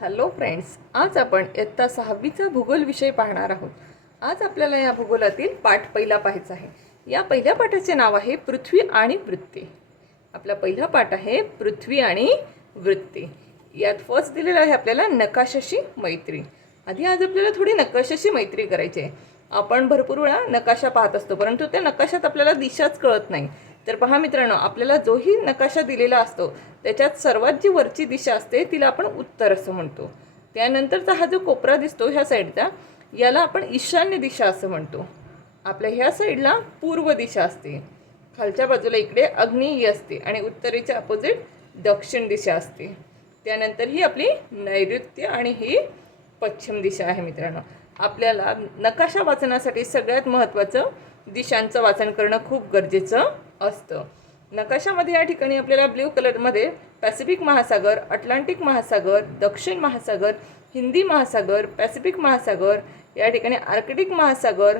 Hello friends, आज आपण इयत्ता 6वीचा भूगोल विषय पाहणार आहोत। आज आपल्याला या भूगोलातील पाठ पहिला पाहायचा आहे। या पहिल्या पाठाचे नाव आहे पृथ्वी आणि वृत्ते। आपला पहिला पाठ आहे पृथ्वी आणि वृत्ते। यात फर्स्ट दिलेला आहे आपल्याला नकाशाशी मैत्री। आधी आज आपल्याला थोडी नकाशाशी मैत्री करायची आहे। आपण भरपूर वेळा नकाशा पाहत असतो, परंतु त्या नकाशात आपल्याला दिशाच कळत नाही। तर पहा मित्रांनो, आपल्याला जोही नकाशा दिलेला असतो त्याच्यात सर्वात जी वरची दिशा असते तिला आपण उत्तर असं म्हणतो। त्यानंतरचा हा जो कोपरा दिसतो ह्या साईडचा, याला आपण ईशान्य दिशा असं म्हणतो। आपल्या ह्या साईडला पूर्व दिशा असते, खालच्या बाजूला इकडे आग्नेय असते आणि उत्तरेच्या अपोजिट दक्षिण दिशा असते। त्यानंतर ही आपली नैऋत्य आणि ही पश्चिम दिशा आहे। मित्रांनो, आपल्याला नकाशा वाचण्यासाठी सगळ्यात महत्त्वाचं दिशांचं वाचन करणं खूप गरजेचं असतं। नकाशामध्ये या ठिकाणी आपल्याला ब्ल्यू कलरमध्ये पॅसिफिक महासागर, अटलांटिक महासागर, दक्षिण महासागर, हिंदी महासागर, पॅसिफिक महासागर, या ठिकाणी आर्कटिक महासागर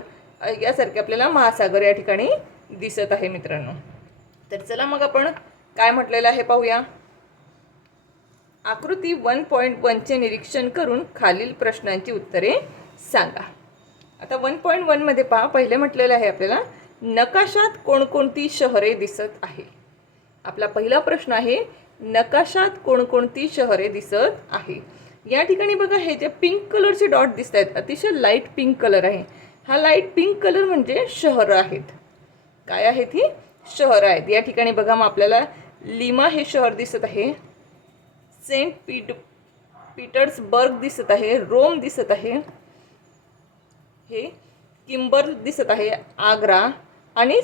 यासारखे आपल्याला महासागर या ठिकाणी दिसत आहे मित्रांनो। तर चला मग आपण काय म्हटलेलं आहे पाहूया। आकृती 1.1 चे निरीक्षण करून खालील प्रश्नांची उत्तरे सांगा। आता 1.1 मध्ये पहा, पहिले म्हटलेलं आहे आपल्याला नकाशात कोणकोणती शहरे दिसत आहे। आपला पहिला प्रश्न आहे नकाशात कोणकोणती शहरे दिसत आहे। या ठिकाणी बघा, हे जे पिंक कलरचे डॉट दिसत आहेत अतिशय लाईट पिंक कलर आहे। हा लाईट पिंक कलर म्हणजे शहर आहेत। काय आहेत ही? शहर आहेत। या ठिकाणी बघा, मग आपल्याला लिमा हे शहर दिसत आहे, सेंट पीटर्सबर्ग दिसत आहे, रोम दिसत आहे, हे किंबर दिसत आहे, आग्रा आणि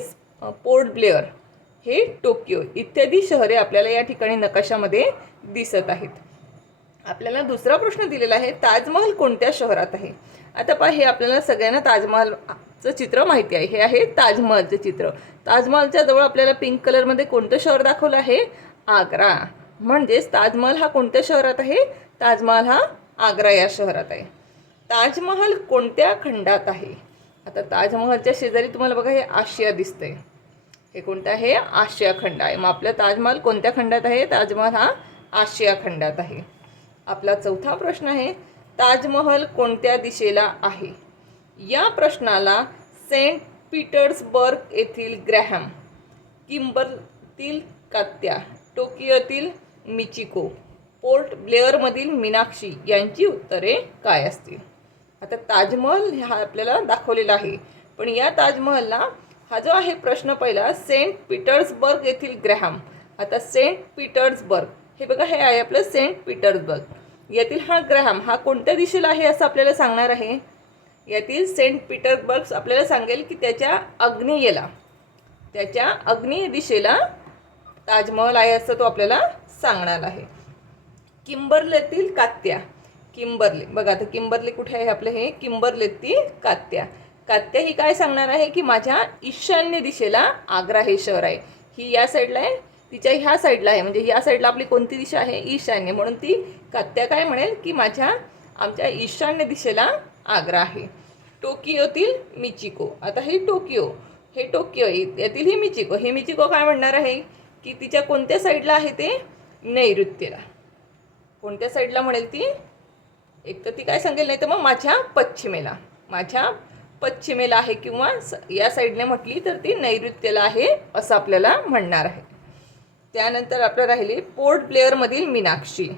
पोर्ट ब्लेअर हे टोकियो इत्यादी शहरे आपल्याला या ठिकाणी नकाशामध्ये दिसत आहेत। आपल्याला दुसरा प्रश्न दिलेला आहे ताजमहल कोणत्या शहरात आहे। आता पहा, हे आपल्याला सगळ्यांना ताजमहलचं चित्र माहिती आहे। हे आहे ताजमहलचं चित्र। ताजमहलच्या जवळ आपल्याला पिंक कलरमध्ये कोणतं शहर दाखवलं आहे? आग्रा। म्हणजेच ताजमहल हा कोणत्या शहरात आहे? ताजमहल हा आग्रा या शहरात आहे। ताजमहल कोणत्या खंडात आहे? आता ताजमहलच्या शेजारी तुम्हाला बघा हे आशिया दिसतंय। हे कोणतं आहे? आशिया खंड आहे। मग आपला ताजमहल कोणत्या खंडात आहे? ताजमहल हा आशिया खंडात आहे। आपला चौथा प्रश्न आहे ताजमहल कोणत्या दिशेला आहे? या प्रश्नाला सेंट पीटर्सबर्ग येथील ग्रॅहम, किंबरतील कात्या, टोकियोतील मिचिको, पोर्ट ब्लेअरमधील मीनाक्षी यांची उत्तरे काय असतील? आता ताजमहल हा आपल्याला दाखवलेला आहे, पण या ताजमहलला हा जो आहे प्रश्न पहिला सेंट पीटर्सबर्ग येथील ग्रॅहम। आता सेंट पीटर्सबर्ग हे बघा, हे आहे आपलं सेंट पीटर्सबर्ग। यातील हा ग्रॅहम हा कोणत्या दिशेला आहे असं आपल्याला सांगणार आहे। यातील सेंट पीटर्सबर्ग आपल्याला सांगेल की त्याच्या आग्नेय दिशेला ताजमहल आहे असं तो आपल्याला सांगणार आहे। किंबर्लीतील कात्या, किंबर्ली बघा, आता किंबर्ली कुठे आहे आपलं? हे किंबर्लीतील कात्या। कात्या ही काय सांगणार आहे की माझ्या ईशान्य दिशेला आग्रा हे शहर आहे। ही या साईडला आहे, तिच्या ह्या साईडला आहे, म्हणजे या साईडला आपली कोणती दिशा आहे? ईशान्य। म्हणून ती कात्या काय म्हणेल की आमच्या ईशान्य दिशेला आग्रा आहे। टोकियोतील मिचिको, आता हे टोकियो यातील ही मिचिको, हे मिचिको काय म्हणणार आहे की तिच्या कोणत्या साईडला आहे ते? नैऋत्यला। कोणत्या साईडला म्हणेल ती? एक तर ती काय सांगेल, नाही तर मग माझ्या पश्चिमेला आहे, किंवा या साईडने म्हटली तर ती नैऋत्यला आहे असं आपल्याला म्हणणार आहे। त्यानंतर आपल्याला राहिली पोर्ट ब्लेअरमधील मीनाक्षी।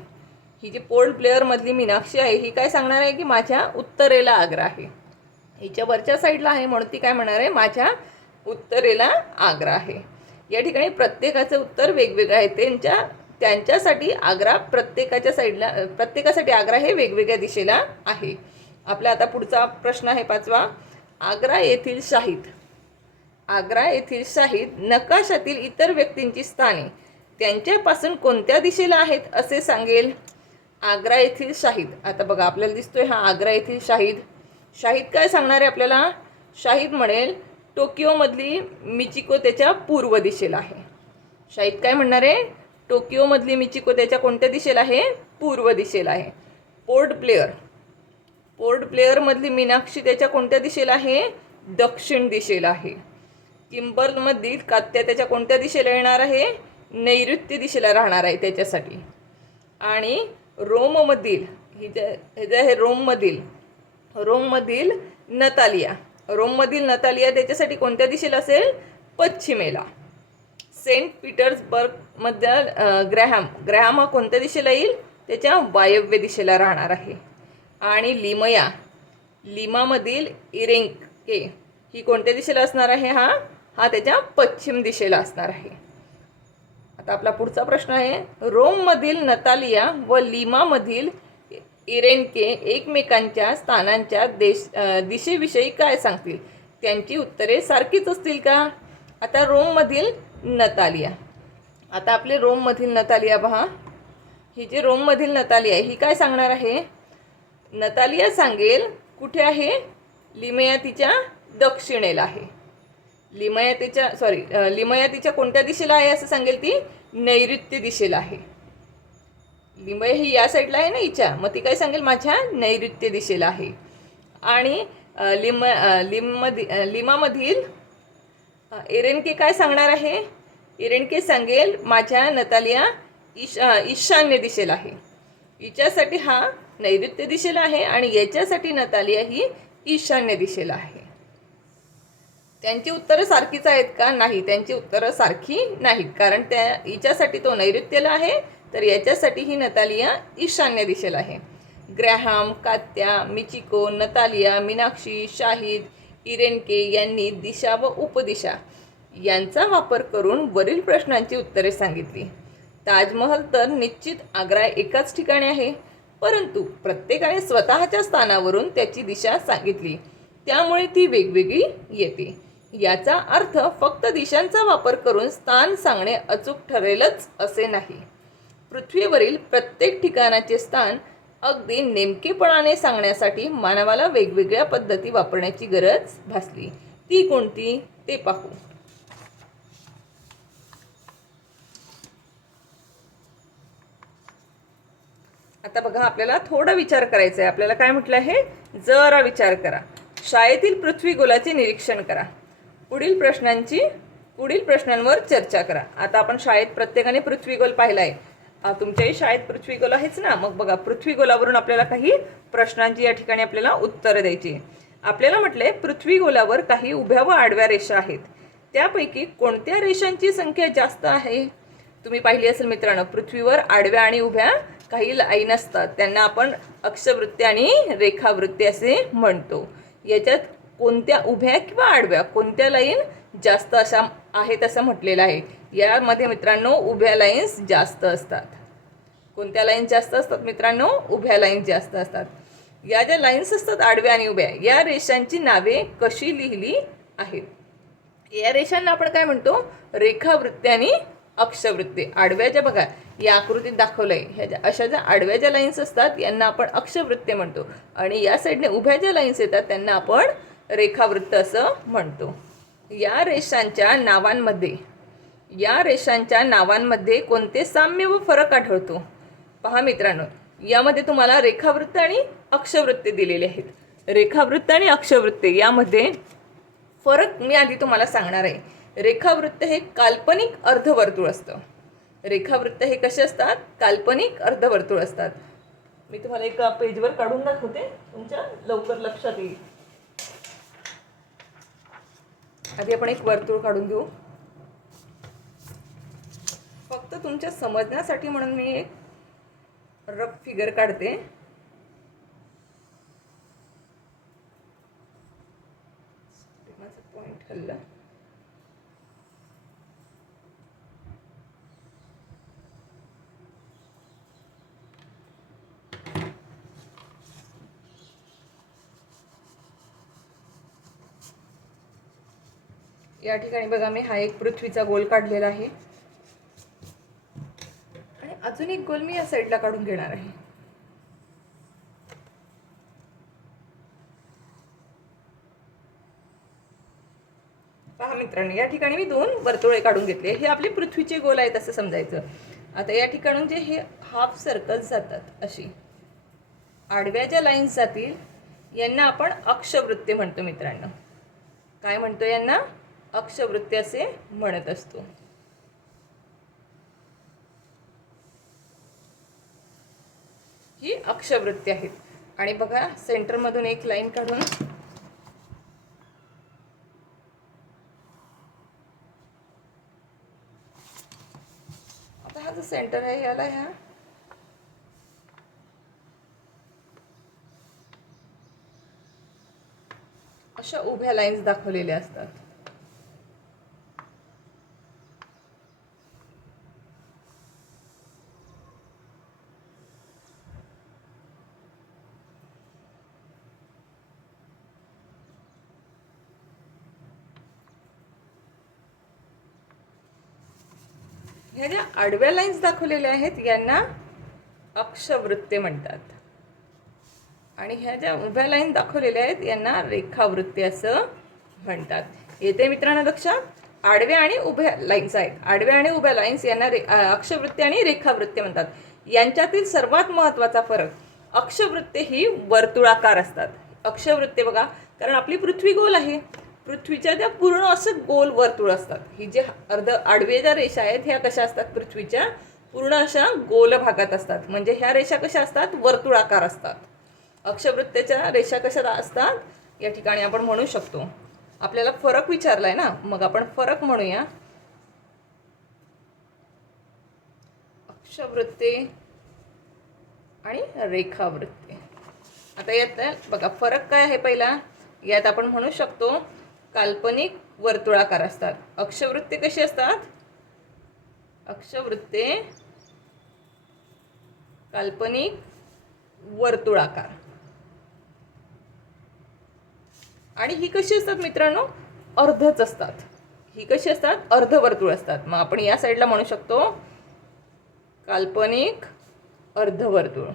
ही जी पोर्ट ब्लेअरमधली मीनाक्षी आहे ही काय सांगणार आहे की माझ्या उत्तरेला आग्रा आहे। हिच्या वरच्या साईडला आहे म्हणून ती काय म्हणणार आहे? माझ्या उत्तरेला आग्रा आहे। या ठिकाणी प्रत्येकाचं उत्तर वेगवेगळं आहे। त्यांच्यासाठी आग्रा प्रत्येकासाठी आग्रा हे वेगवेगळ्या दिशेला आहे। आपला आता पुढचा प्रश्न आहे पाचवा, आग्रा येथील शाहीद नकाशातील इतर व्यक्तींची स्थाने त्यांच्यापासून कोणत्या दिशेला आहेत असे सांगेल? आग्रा येथील शाहीद, आता बघा आपल्याला दिसतोय हा आग्रा येथील शाहीद काय सांगणार आहे आपल्याला? शाहीद म्हणेल टोकियोमधली मिचिको त्याच्या पूर्व दिशेला आहे। शाहीद काय म्हणणार आहे? टोकियोमधली मिचिको त्याच्या कोणत्या दिशेला आहे? पूर्व दिशेला आहे। पोर्ट ब्लेअरमधली मीनाक्षी त्याच्या कोणत्या दिशेला आहे? दक्षिण दिशेला आहे। किंबर्लीमधील कात्या त्याच्या कोणत्या दिशेला येणार आहे? नैऋत्य दिशेला राहणार आहे त्याच्यासाठी। आणि रोममधील हे जे आहे रोममधील नतालिया. रोममधील नतालिया त्याच्यासाठी कोणत्या दिशेला असेल? पश्चिमेला. सेंट पीटर्सबर्गमध्ये ग्रॅहम हा कोणत्या दिशेला येईल? त्याच्या वायव्य दिशेला राहणार आहे. आणि लिमामधील इरेंके ही कोणत्या दिशेला असणार आहे? हा त्याच्या पश्चिम दिशेला असणार आहे. आता आपला पुढचा प्रश्न आहे, रोममधील नतालिया व लिमामधील इरेंके एकमेकांच्या स्थानांच्या दिशेविषयी काय सांगतील? त्यांची उत्तरे सारखीच असतील का? आता रोममधील नतालिया, आता आपले रोममधील नतालिया पहा. ही जी रोममधील नतालिया आहे ही काय सांगणार आहे? नतालिया सांगेल कुठे आहे? लिमया तिच्या दक्षिणेला आहे. लिमया तिच्या कोणत्या दिशेला आहे असं सांगेल? ती नैऋत्य दिशेला आहे. लिमया ही या साईडला आहे ना हिच्या, मग ती काय सांगेल? माझ्या नैऋत्य दिशेला आहे. आणि लिमामधील इरेंके काय सांगणार आहे? इरेंके सांगेल माझ्या नतालिया ईशान्य दिशेला आहे. हिच्यासाठी हा नैऋत्य दिशेला आहे आणि याच्यासाठी नतालिया ही ईशान्य दिशेला आहे. त्यांची उत्तरं सारखीच आहेत का? नाही, त्यांची उत्तरं सारखी नाहीत. कारण हिच्यासाठी तो नैऋत्यला आहे तर याच्यासाठी ही नतालिया ईशान्य दिशेला आहे. Graham, Katya, Michiko, Natalia, Meenakshi, Shahid, Irenke यांनी दिशा व उपदिशा यांचा वापर करून वरील प्रश्नांची उत्तरे सांगितली. ताजमहल तर निश्चित आग्रा एकाच ठिकाणी आहे, परंतु प्रत्येकाने स्वतःच्या स्थानावरून त्याची दिशा सांगितली, त्यामुळे ती वेगवेगळी येते. याचा अर्थ फक्त दिशांचा वापर करून स्थान सांगणे अचूक ठरेलच असे नाही. पृथ्वीवरील प्रत्येक ठिकाणाचे स्थान अगदी नेमकेपणाने सांगण्यासाठी मानवाला वेगवेगळ्या पद्धती वापरण्याची गरज भासली. ती कोणती ते पाहू. आता बघा, आपल्याला थोडा विचार करायचा आहे. आपल्याला काय म्हटलं आहे? जरा विचार करा. शाळेतील पृथ्वी गोलाचे निरीक्षण करा. पुढील प्रश्नांवर चर्चा करा. आता आपण शाळेत प्रत्येकाने पृथ्वीगोल पाहिला आहे. तुमच्याही शाळेत पृथ्वीगोल आहेच ना. मग बघा, पृथ्वीगोलावरून आपल्याला काही प्रश्नांची या ठिकाणी आपल्याला उत्तरं द्यायची. आपल्याला म्हटलंय पृथ्वीगोलावर काही उभ्या व आडव्या रेषा आहेत. त्यापैकी कोणत्या रेषांची संख्या जास्त आहे? तुम्ही पाहिली असेल मित्रांनो, पृथ्वीवर आडव्या आणि उभ्या काही लाईन असतात, त्यांना आपण अक्षवृत्ते आणि रेखावृत्ते असे म्हणतो. याच्यात कोणत्या उभ्या किंवा आडव्या कोणत्या लाईन जास्त अशा आहेत असं म्हटलेलं आहे. यामध्ये मित्रांनो उभ्या लाईन्स जास्त असतात. कोणत्या लाईन जास्त असतात मित्रांनो? उभ्या लाईन जास्त असतात. या ज्या लाईन्स असतात आडव्या आणि उभ्या, या रेषांची नावे कशी लिहिली आहेत? या रेषांना आपण काय म्हणतो? रेखावृत्ते आणि अक्षवृत्ते. आडव्या ज्या बघा या आकृतीत दाखवलंय, ह्या अशा ज्या आडव्या ज्या लाईन्स असतात यांना आपण अक्षवृत्ते म्हणतो आणि या साईडने उभ्या ज्या लाईन्स येतात त्यांना आपण रेखावृत्त असं म्हणतो. या रेषांच्या नावांमध्ये कोणते साम्य व फरक आढळतो? पहा मित्रांनो, यामध्ये तुम्हाला रेखावृत्त आणि अक्षवृत्ते दिलेले आहेत. रेखावृत्त आणि अक्षवृत्ते यामध्ये फरक मी आधी तुम्हाला सांगणार आहे. रेखावृत्त हे काल्पनिक अर्धवर्तुळ असतं. रेखावृत्त हे कसे असतात? काल्पनिक अर्धवर्तुळ असतात. मी तुम्हाला एका पेजवर काढून दाखवते, तुमच्या लवकर लक्षात येईल. आधी आपण एक वर्तुळ काढून घेऊ. फक्त तुमच्या समजण्यासाठी म्हणून मी एक रफ फिगर काढते. माझा पॉइंट हल्ला. या ठिकाणी बघा, मी हा एक पृथ्वीचा गोल काढलेला आहे आणि अजून एक गोल मी या साईडला काढून घेणार आहे. पहा मित्रांनो, या ठिकाणी मी 2 वर्तुळे काढून घेतले. हे आपले पृथ्वीचे गोल आहेत असं समजायचं. आता या ठिकाणून जे हे हाफ सर्कल्स जातात, अशी आडव्या ज्या लाईन्स जातील यांना आपण अक्षवृत्ते म्हणतो मित्रांनो. काय म्हणतो यांना? अक्षवृत्ते असे म्हणत असतो. ही अक्षवृत्ते आहेत. आणि बघा सेंटरमधून एक लाईन काढून आता हा जो सेंटर आहे याला ह्या अशा उभ्या लाईन्स दाखवलेल्या असतात. ह्या ज्या आडव्या लाईन्स दाखवलेल्या आहेत यांना अक्षवृत्ते म्हणतात. आणि ह्या ज्या उभ्या लाईन दाखवलेल्या आहेत यांना रेखावृत्ते असं म्हणतात. येते मित्रांनो लक्षात? आडव्या आणि उभ्या लाईन्स आहेत. आडव्या आणि उभ्या लाईन्स यांना अक्षवृत्ते आणि रेखावृत्ते म्हणतात. यांच्यातील सर्वात महत्त्वाचा फरक, अक्षवृत्ते ही वर्तुळाकार असतात. अक्षवृत्ते बघा, कारण आपली पृथ्वी गोल आहे, पृथ्वीच्या त्या पूर्ण असं गोल वर्तुळ असतात. ही जे आडवे ज्या रेषा आहेत ह्या कशा असतात, पृथ्वीच्या पूर्ण अशा गोल भागात असतात. म्हणजे ह्या रेषा कशा असतात, वर्तुळाकार असतात. अक्षवृत्तेच्या रेषा कशा असतात या ठिकाणी आपण म्हणू शकतो. आपल्याला फरक विचारलाय ना, मग आपण फरक म्हणूया. अक्षवृत्ते आणि रेखावृत्ते. आता यात बघा फरक काय आहे. पहिला यात आपण म्हणू शकतो काल्पनिक वर्तुळाकार असतात. अक्षवृत्ते कशी असतात, अक्षवृत्ते काल्पनिक वर्तुळाकार. आणि ही कशी असतात मित्रांनो, अर्धच असतात. ही कशी असतात, अर्धवर्तुळ असतात. मग आपण या साईडला म्हणू शकतो काल्पनिक अर्धवर्तुळ.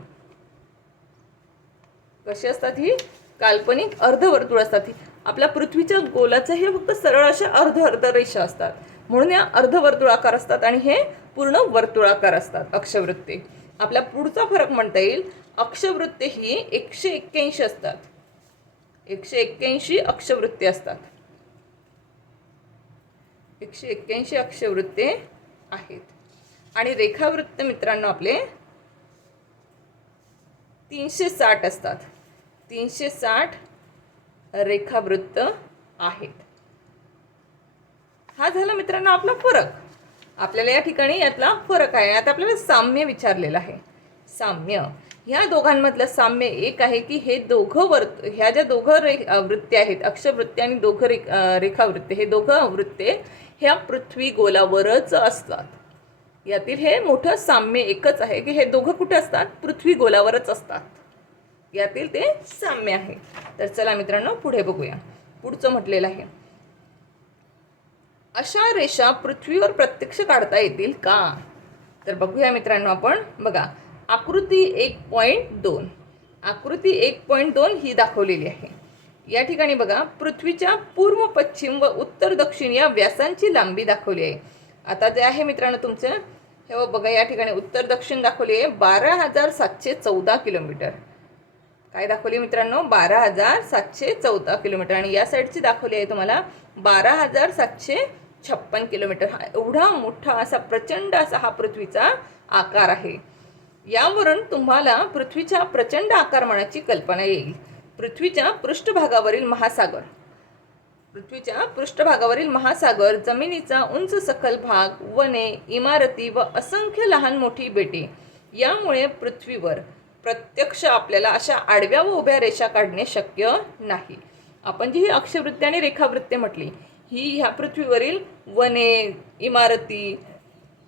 कशी असतात, ही काल्पनिक अर्धवर्तुळ असतात. ही आपल्या पृथ्वीच्या गोलाचं हे फक्त सरळ अशा अर्ध रेषा असतात, म्हणून या अर्धवर्तुळाकार असतात. आणि हे पूर्ण वर्तुळाकार असतात अक्षवृत्ते. आपला पुढचा फरक म्हणता येईल, अक्षवृत्ते ही 181 असतात. 181 अक्षवृत्ते असतात. 181 अक्षवृत्ते आहेत. आणि रेखावृत्त मित्रांनो आपले 360 असतात. 360 रेखावृत्त आहेत. हा झाला मित्रांनो आपला फरक. आपल्याला या ठिकाणी यातला फरक आहे. आता आपल्याला साम्य विचारलेलं आहे. साम्य, ह्या दोघांमधलं साम्य एक आहे की हे दोघं ह्या ज्या दोघं वृत्ते आहेत, अक्षवृत्ते आणि दोघं रेखावृत्ते, हे दोघं वृत्ते ह्या पृथ्वी गोलावरच असतात. यातील हे मोठं साम्य एकच आहे की हे दोघं कुठे असतात, पृथ्वी गोलावरच असतात. यातील ते साम्य आहे. तर चला मित्रांनो पुढे बघूया. पुढचं म्हटलेलं आहे, अशा रेषा पृथ्वीवर प्रत्यक्ष काढता येतील का? तर बघूया मित्रांनो आपण. बघा आकृती 1.2. आकृती 1.2 ही दाखवलेली आहे. या ठिकाणी बघा पृथ्वीच्या पूर्व, पश्चिम व उत्तर, दक्षिण या व्यासांची लांबी दाखवली आहे. आता जे आहे मित्रांनो तुमचं हे बघा, या ठिकाणी उत्तर दक्षिण दाखवली आहे 12,714 किलोमीटर. काय दाखवली मित्रांनो, 12,714 किलोमीटर. आणि या साईडची दाखवली आहे तुम्हाला 12,756 किलोमीटर. हा एवढा मोठा असा प्रचंड असा हा पृथ्वीचा आकार आहे. यावरून तुम्हाला पृथ्वीच्या प्रचंड आकारमानाची कल्पना येईल. पृथ्वीच्या पृष्ठभागावरील महासागर, जमिनीचा उंच सखल भाग, वने, इमारती व असंख्य लहान मोठी बेटे यामुळे पृथ्वीवर प्रत्यक्ष आपल्याला अशा आडव्या व उभ्या रेषा काढणे शक्य नाही. आपण जी ही अक्षवृत्ते आणि रेखावृत्ते म्हटली, ही ह्या पृथ्वीवरील वने, इमारती,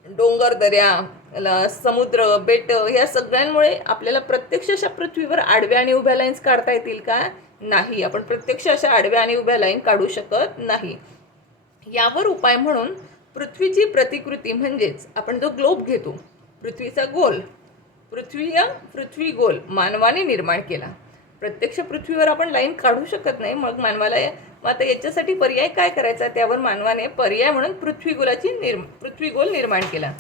डोंगर, दऱ्या, समुद्र, बेट या सगळ्यांमुळे आपल्याला प्रत्यक्ष अशा पृथ्वीवर आडव्या आणि उभ्या लाईन्स काढता येतील का? नाही. आपण प्रत्यक्ष अशा आडव्या आणि उभ्या लाईन काढू शकत नाही. यावर उपाय म्हणून पृथ्वीची प्रतिकृती म्हणजेच आपण जो ग्लोब घेतो, पृथ्वीचा गोल, पृथ्वी गोल मानवाने निर्माण केला. प्रत्यक्ष पृथ्वीवर आपण लाईन काढू शकत नाही. मग मानवाला आता याच्यासाठी पर्याय काय करायचा, त्यावर मानवाने पर्याय म्हणून पृथ्वी गोल निर्माण केला.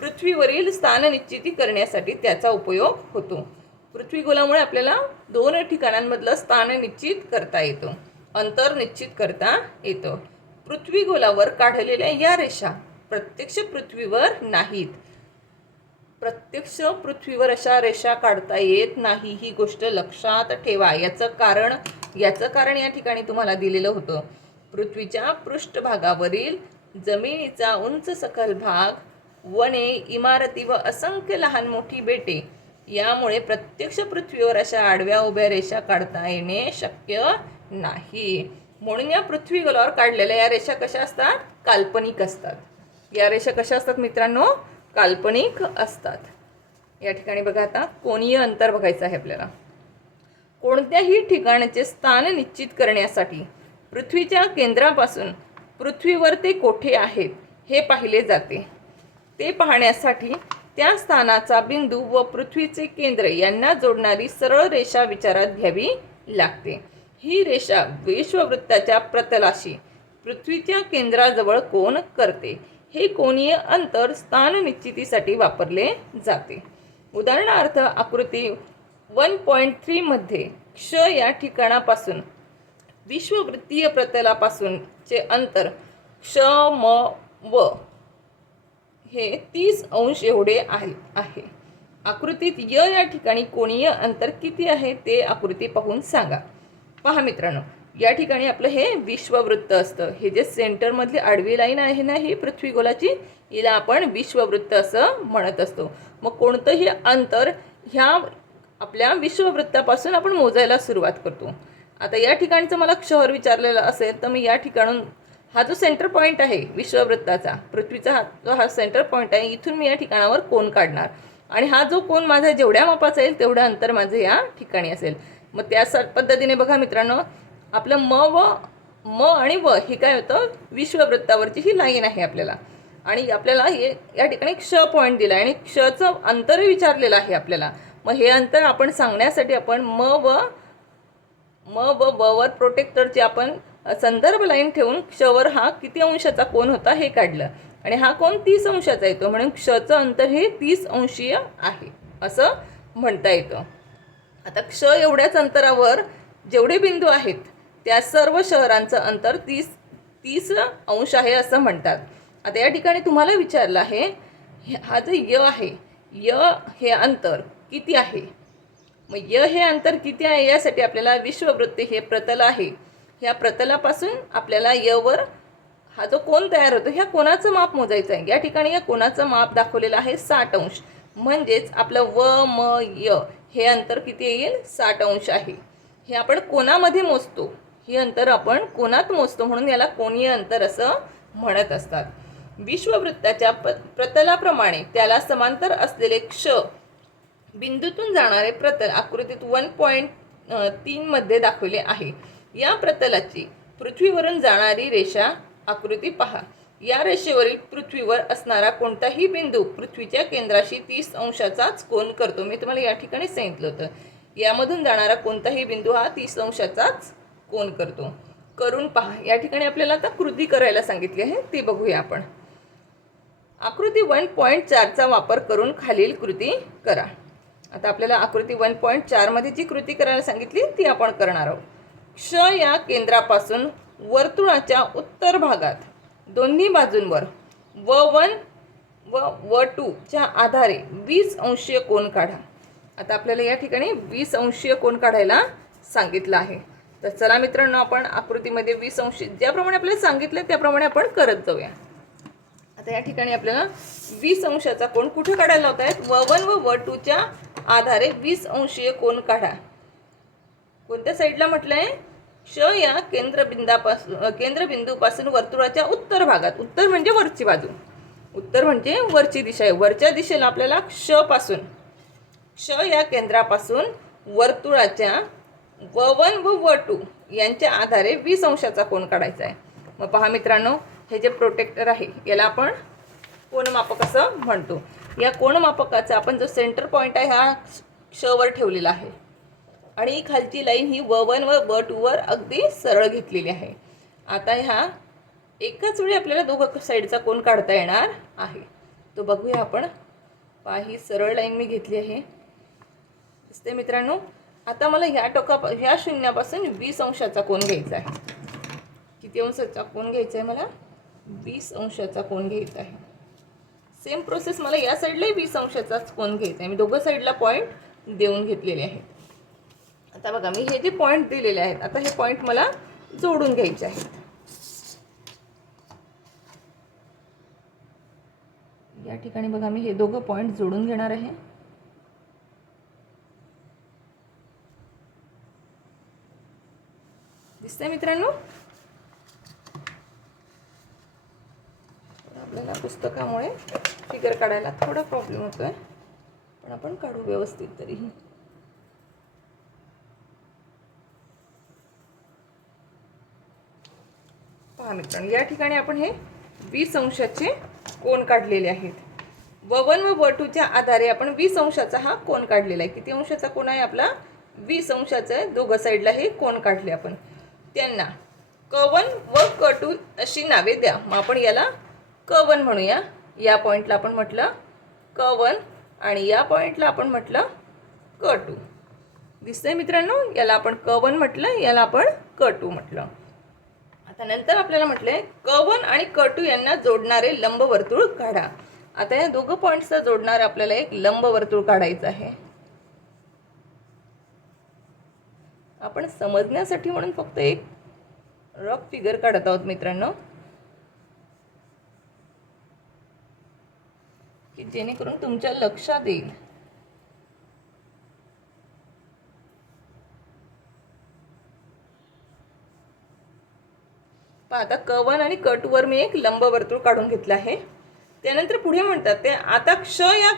पृथ्वीवरील स्थान निश्चिती करण्यासाठी त्याचा उपयोग होतो. पृथ्वी गोलामुळे आपल्याला 2 ठिकाणांमधलं स्थान निश्चित करता येतं, अंतर निश्चित करता येतं. पृथ्वी गोलावर काढलेल्या या रेषा प्रत्यक्ष पृथ्वीवर नाहीत. प्रत्यक्ष पृथ्वीवर अशा रेषा काढता येत नाही, ही गोष्ट लक्षात ठेवा. याचं कारण या ठिकाणी तुम्हाला दिलेलं होतं. पृथ्वीच्या पृष्ठभागावरील जमिनीचा उंच सखल भाग, वने, इमारती व असंख्य लहान मोठी बेटे यामुळे प्रत्यक्ष पृथ्वीवर अशा आडव्या उभ्या रेषा काढता येणे शक्य नाही. म्हणून या पृथ्वी गोलावर काढलेल्या या रेषा कशा असतात? काल्पनिक असतात. या रेषा कशा असतात मित्रांनो? काल्पनिक असतात. या ठिकाणी बघा, आता कोनीय अंतर बघायचं आहे आपल्याला. कोणत्याही ठिकाणाचे स्थान निश्चित करण्यासाठी पृथ्वीच्या केंद्रापासून पृथ्वीवर ते कोठे आहेत हे पाहिले जाते. ते पाहण्यासाठी त्या स्थानाचा बिंदू व पृथ्वीचे केंद्र यांना जोडणारी सरळ रेषा विचारात घ्यावी लागते. ही रेषा विश्ववृत्ताच्या प्रतलाशी पृथ्वीच्या केंद्राजवळ कोन करते. हे कोनीय अंतर स्थान निश्चितीसाठी वापरले जाते. उदाहरणार्थ आकृती 1.3 मध्ये क्ष या ठिकाणापासून विश्ववृत्तीय प्रतलापासूनचे अंतर क्ष म व हे 30 अंश एवढे आहे. आकृतीत या ठिकाणी कोनीय अंतर किती आहे ते आकृती पाहून सांगा. पहा मित्रांनो, या ठिकाणी आपलं हे विश्ववृत्त असतं. हे जे सेंटरमधली आडवी लाईन आहे ना, ही पृथ्वी गोलाची, हिला आपण विश्ववृत्त असं म्हणत असतो. मग कोणतंही अंतर ह्या आपल्या विश्ववृत्तापासून आपण मोजायला सुरुवात करतो. आता या ठिकाणचं मला शहर विचारलेलं असेल तर मी या ठिकाणून हा जो सेंटर पॉईंट आहे विश्ववृत्ताचा, पृथ्वीचा हा सेंटर पॉईंट आहे, इथून मी या ठिकाणावर कोन काढणार आणि हा जो कोन माझा जेवढ्या मापाचा येईल तेवढं अंतर माझं या ठिकाणी असेल. मग त्या पद्धतीने बघा मित्रांनो, आपलं म आणि व हे काय होतं? विश्ववृत्तावरची ही लाईन आहे आपल्याला. आणि आपल्याला हे या ठिकाणी क्ष पॉईंट दिला आहे आणि क्षचं अंतरही विचारलेलं आहे आपल्याला. मग हे अंतर आपण सांगण्यासाठी आपण म व वर प्रोटेक्टरची आपण संदर्भ लाईन ठेवून क्षवर हा किती अंशाचा कोन होता हे काढलं आणि हा कोन 30 अंशाचा येतो, म्हणून क्षचं अंतर हे 30 अंशीय आहे असं म्हणता येतं. आता क्ष एवढ्याच अंतरावर जेवढे बिंदू आहेत त्या सर्व शहरांचं अंतर 30 अंश आहे असं म्हणतात. आता या ठिकाणी तुम्हाला विचारलं आहे, हा जो आहे, हे अंतर किती आहे? मग हे अंतर किती आहे यासाठी आपल्याला विश्ववृत्त हे प्रतल आहे, ह्या प्रतलापासून आपल्याला वर हा जो कोन तयार होतो ह्या कोनाचं माप मोजायचं आहे. या ठिकाणी या कोनाचं माप दाखवलेलं आहे 60 अंश. म्हणजेच आपलं व म हे अंतर किती येईल? 60 अंश आहे. हे आपण कोनामध्ये मोजतो, हे अंतर आपण कोनात मोजतो, म्हणून याला कोनीय अंतर असं म्हणत असतात. विश्ववृत्ताच्या प्रतलाप्रमाणे त्याला समांतर असलेले क्ष बिंदूतून जाणारे प्रतल आकृतीत 1.3 मध्ये दाखवले आहे. या प्रतलाची पृथ्वीवरून जाणारी रेषा आकृती पहा. या रेषेवरील पृथ्वीवर असणारा कोणताही बिंदू पृथ्वीच्या केंद्राशी 30 अंशाचाच कोन करतो. मी तुम्हाला या ठिकाणी सांगितलं होतं, यामधून जाणारा कोणताही बिंदू हा 30 अंशाचाच कोन करतो. करून पहा. या ठिकाणी आपल्याला आता कृती करायला सांगितली आहे, ती बघूया आपण. आकृती 1.4चा वापर करून खालील कृती करा. आता आपल्याला आकृती 1.4 मध्ये जी कृती करायला सांगितली ती आपण करणार आहोत. क्ष या केंद्रापासून वर्तुळाच्या उत्तर भागात दोन्ही बाजूंवर W1 व W2 च्या आधारे 20 अंशीय कोन काढा. आता आपल्याला या ठिकाणी 20 अंशीय कोन काढायला सांगितलं आहे. तर चला मित्रांनो, आपण आकृतीमध्ये 20 अंश ज्याप्रमाणे आपल्याला सांगितलं त्याप्रमाणे आपण करत जाऊया. आता या ठिकाणी आपल्याला 20 अंशाचा कोन कुठे काढायला होत आहे? W1 व W2 च्या आधारे 20 अंशीय कोन काढा. कोणत्या साईडला म्हटलं आहे? क्ष या केंद्रबिंदूपासून वर्तुळाच्या उत्तर भागात. उत्तर म्हणजे वरची बाजू, उत्तर म्हणजे वरची दिशा आहे. वरच्या दिशेला आपल्याला क्ष या केंद्रापासून वर्तुळाच्या W1 व W2 यांच्या आधारे 20 अंशाचा कोन काढायचा आहे. मग पहा मित्रांनो, हे जे प्रोटेक्टर आहे याला आपण कोनमापक असं म्हणतो. या कोनमापकाचा आपण जो सेंटर पॉईंट आहे हा क्षवर ठेवलेला आहे आणि खालची लाईन ही W1 व W2 वर अगदी सरळ घेतलेली आहे. आता ह्या एकाच वेळी आपल्याला दोघं साईडचा कोन काढता येणार आहे. तो बघूया आपण. पहा, ही सरळ लाईन मी घेतली आहे, दिसते मित्रांनो. आता मला ह्या शून्यापासून 20 अंशाचा कोन घ्यायचा आहे. किती अंशाचा कोन घ्यायचा आहे मला? 20 अंशाचा कोन घ्यायचा आहे. सेम प्रोसेस मला या साईडलाही 20 अंशाचाच कोन घ्यायचा आहे. मी दोघं साईडला पॉईंट देऊन घेतलेले आहेत. आता बघा मी हे जे पॉईंट दिलेले आहेत, आता हे पॉईंट मला जोडून घ्यायचे आहेत. या ठिकाणी बघा मी हे दोघं पॉईंट जोडून घेणार आहे. दिसतंय मित्रांनो? आपल्याला पुस्तकामुळे फिगर काढायला थोडा प्रॉब्लेम होतोय, पण आपण काढू व्यवस्थित तरीही. पहा मित्रांनो, या ठिकाणी आपण हे 20 अंशाचे कोन काढलेले आहेत. W1 व W2च्या आधारे आपण 20 अंशाचा हा कोन काढलेला आहे. किती अंशाचा कोन आहे आपला? 20 अंशाचा आहे. दोघं साईडला हे कोन काढले आपण. त्यांना Q1 व Q2 अशी नावे द्या. मग आपण याला Q1 म्हणूया. या पॉईंटला आपण म्हटलं Q1 आणि या पॉईंटला आपण म्हटलं Q2. दिसतंय मित्रांनो? याला आपण Q1 म्हटलं, याला आपण Q2 म्हटलं. आता नंतर आपल्याला म्हटलंय Q1 आणि Q2 यांना जोडणारे लंबवर्तुळ काढा. आता या दोघं पॉईंट्सला जोडणारे आपल्याला एक लंबवर्तुळ काढायचं आहे. आपण समजण्यासाठी म्हणून फक्त एक रफ फिगर काढत आहोत मित्रांनो, की जेणेकरून तुमच्या लक्षात येईल. आता Q1 आणि Q2 वर मी एक लंबवर्तुळ काढून घेतलं आहे. त्यानंतर पुढे म्हणतात ते आता क्ष या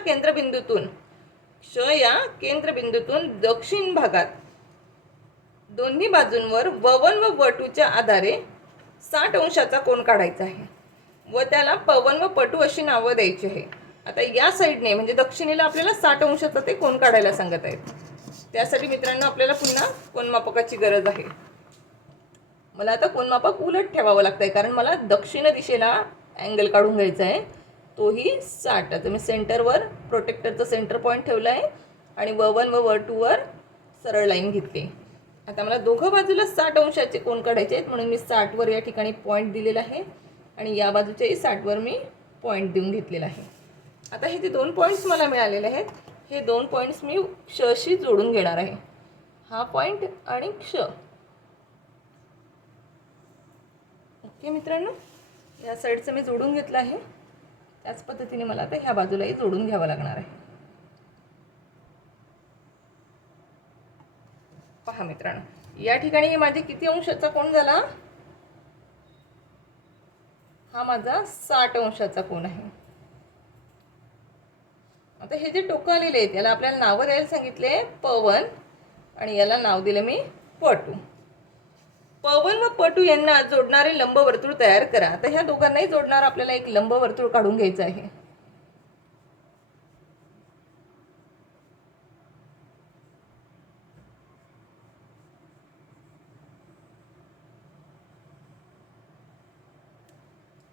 केंद्रबिंदूतून दक्षिण भागात दोन्ही बाजूंवर W1 व W2च्या आधारे 60 अंशाचा कोन काढायचा आहे व त्याला P1 व P2 अशी नावं द्यायची आहे. आता या साईडने म्हणजे दक्षिणेला आपल्याला 60 अंशाचा ते कोन काढायला सांगत आहेत. त्यासाठी मित्रांनो आपल्याला पुन्हा कोनमापकाची गरज आहे. मला आता कोनमापक उलट ठेवावं लागतंय, कारण मला दक्षिण दिशेला अँगल काढून घ्यायचा आहे, तोही 60. आता मी सेंटरवर प्रोटेक्टरचं सेंटर पॉईंट ठेवला आहे आणि W1 व W2 वर सरळ लाईन घेतली. आता मला दोघं बाजूला 60 अंशाचे कोन काढायचे आहेत, म्हणून मी 60 वर या ठिकाणी पॉईंट दिलेला आहे आणि या बाजूच्याही 60 वर मी पॉईंट देऊन घेतलेला आहे. आता हे जे दोन पॉईंट्स मला मिळालेले आहेत, हे दोन पॉईंट्स मी क्षशी जोडून घेणार आहे. हा पॉईंट आणि क्ष. ओके मित्रांनो, या साईडचं मी जोडून घेतलं आहे. त्याच पद्धतीने मला आता ह्या बाजूलाही जोडून घ्यावं लागणार आहे. पहा मित्रांनो, या ठिकाणी माझे किती अंशाचा कोन झाला? हा माझा 60 अंशाचा कोन आहे. आता हे जे टोकं आलेले आहेत याला आपल्याला नावं द्यायला सांगितले P1 आणि याला नाव दिले मी P2. P1 व P2 यांना जोडणारे लंबवर्तुळ तयार करा. आता ह्या दोघांनाही जोडणार आपल्याला एक लंबवर्तुळ काढून घ्यायचं आहे.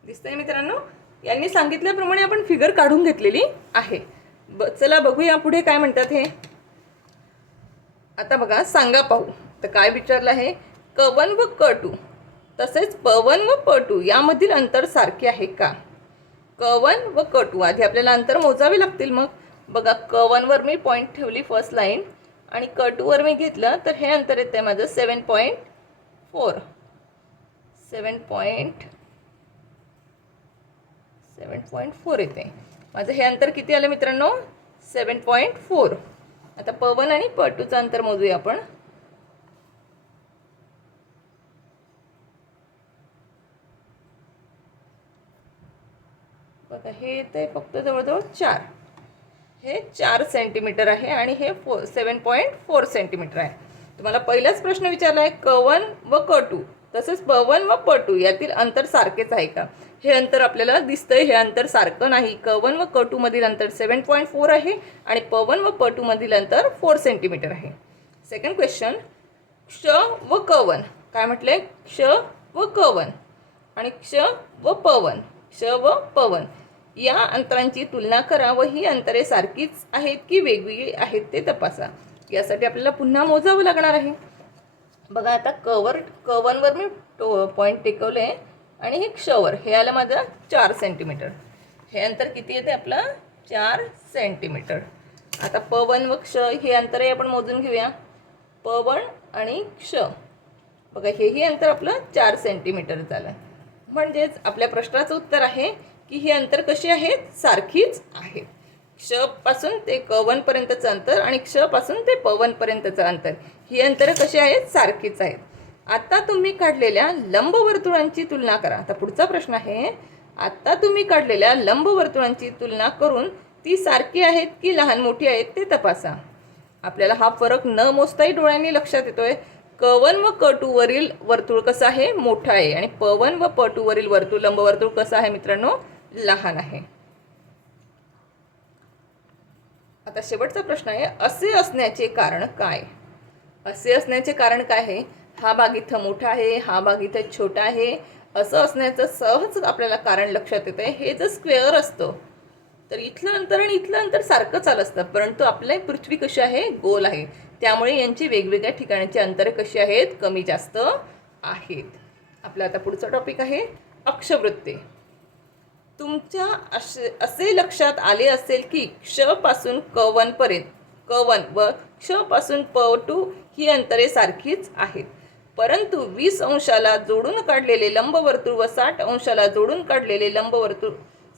दिसतंय मित्रांनो? यांनी सांगितल्याप्रमाणे आपण फिगर काढून घेतलेली आहे. चला बघूया पुढे काय म्हणतात हे. आता बघा, सांगा पाहू. तर काय विचारलं आहे? Q1 व Q2 तसेच P1 व P2 यामधील अंतर सारखे आहे का? Q1 व Q2 आधी आपल्याला अंतर मोजावे लागतील. मग बघा, Q1 वर मी पॉईंट ठेवली फर्स्ट लाईन आणि Q2 वर मी घेतलं तर हे अंतर येते माझं 7.4. 7.4 येते. माझं हे अंतर किती आलं मित्रांनो? 7.4. आता P1 आणि P2चं अंतर मोजूया आपण. बघा, हे येते फक्त जवळजवळ 4. हे 4 सेंटीमीटर आहे आणि हे 7.4 सेंटीमीटर आहे. तुम्हाला पहिलाच प्रश्न विचारला आहे Q1 व Q2 तसेच P1 व P2 यातील अंतर सारखेच आहे का? हे अंतर आपल्याला दिसतंय, हे अंतर सारखं नाही. Q1 व Q2 मधील अंतर 7.4 आहे आणि P1 व P2 मधील अंतर 4 सेंटीमीटर आहे. सेकंड क्वेश्चन, क्ष व Q1 काय म्हटले? क्ष व Q1 आणि क्ष व P1. क्ष व P1 या अंतरांची तुलना करा व ही अंतरे सारखीच आहेत की वेगवेगळी आहेत ते तपासा. यासाठी आपल्याला पुन्हा मोजावं लागणार आहे. बघा, आता Q1 वर मी पॉईंट टेकवले आणि हे क्षवर हे आलं माझं 4 सेंटीमीटर. हे अंतर किती येते आपलं 4 सेंटीमीटर. आता प1 व क्ष हे अंतरही आपण मोजून घेऊया. प1 आणि क्ष बघा हेही अंतर आपलं 4 सेंटीमीटर झालं. म्हणजेच आपल्या प्रश्नाचं उत्तर आहे की ही अंतर कशी आहेत सारखीच आहेत. क्ष पासून ते क1 पर्यंतचं अंतर आणि क्ष पासून ते प1 पर्यंतचं अंतर ही अंतरं कशी आहेत सारखीच आहेत. आता तुम्ही काढलेल्या लंबवर्तुळांची तुलना करा. आता पुढचा प्रश्न आहे आता तुम्ही काढलेल्या लंबवर्तुळांची तुलना करून ती सारखी आहेत की लहान मोठी आहेत ते तपासा. आपल्याला हा फरक न मोजताही डोळ्यांनी लक्षात येतोय. क1 व क2 वरील वर्तुळ कसं आहे मोठं आहे आणि प1 व प2 वरील वर्तुळ लंबवर्तुळ कसं आहे मित्रांनो लहान आहे. आता शेवटचा प्रश्न आहे असे असण्याचे कारण काय. असे असण्याचे कारण काय आहे. हा भाग इथं मोठा आहे हा भाग इथं छोटा आहे असं असण्याचं सहज आपल्याला कारण लक्षात येतं. हे जर स्क्वेअर असतं तर इथलं अंतर आणि इथलं अंतर सारखंच आलं असतं, परंतु आपली पृथ्वी कशी आहे गोल आहे त्यामुळे यांची वेगवेगळ्या ठिकाणची अंतरे कशी आहेत कमी जास्त आहेत. आपला आता पुढचा टॉपिक आहे अक्षवृत्ते. तुमच्या असे लक्षात आले असेल की क्ष पासून क1 पर्यंत क1 व क्ष पासून प2 ही अंतरे सारखीच आहेत, परंतु 20 अंशाला जोडून काढलेले लंबवर्तुळ व 60 अंशाला जोडून काढलेले लंबवर्तुळ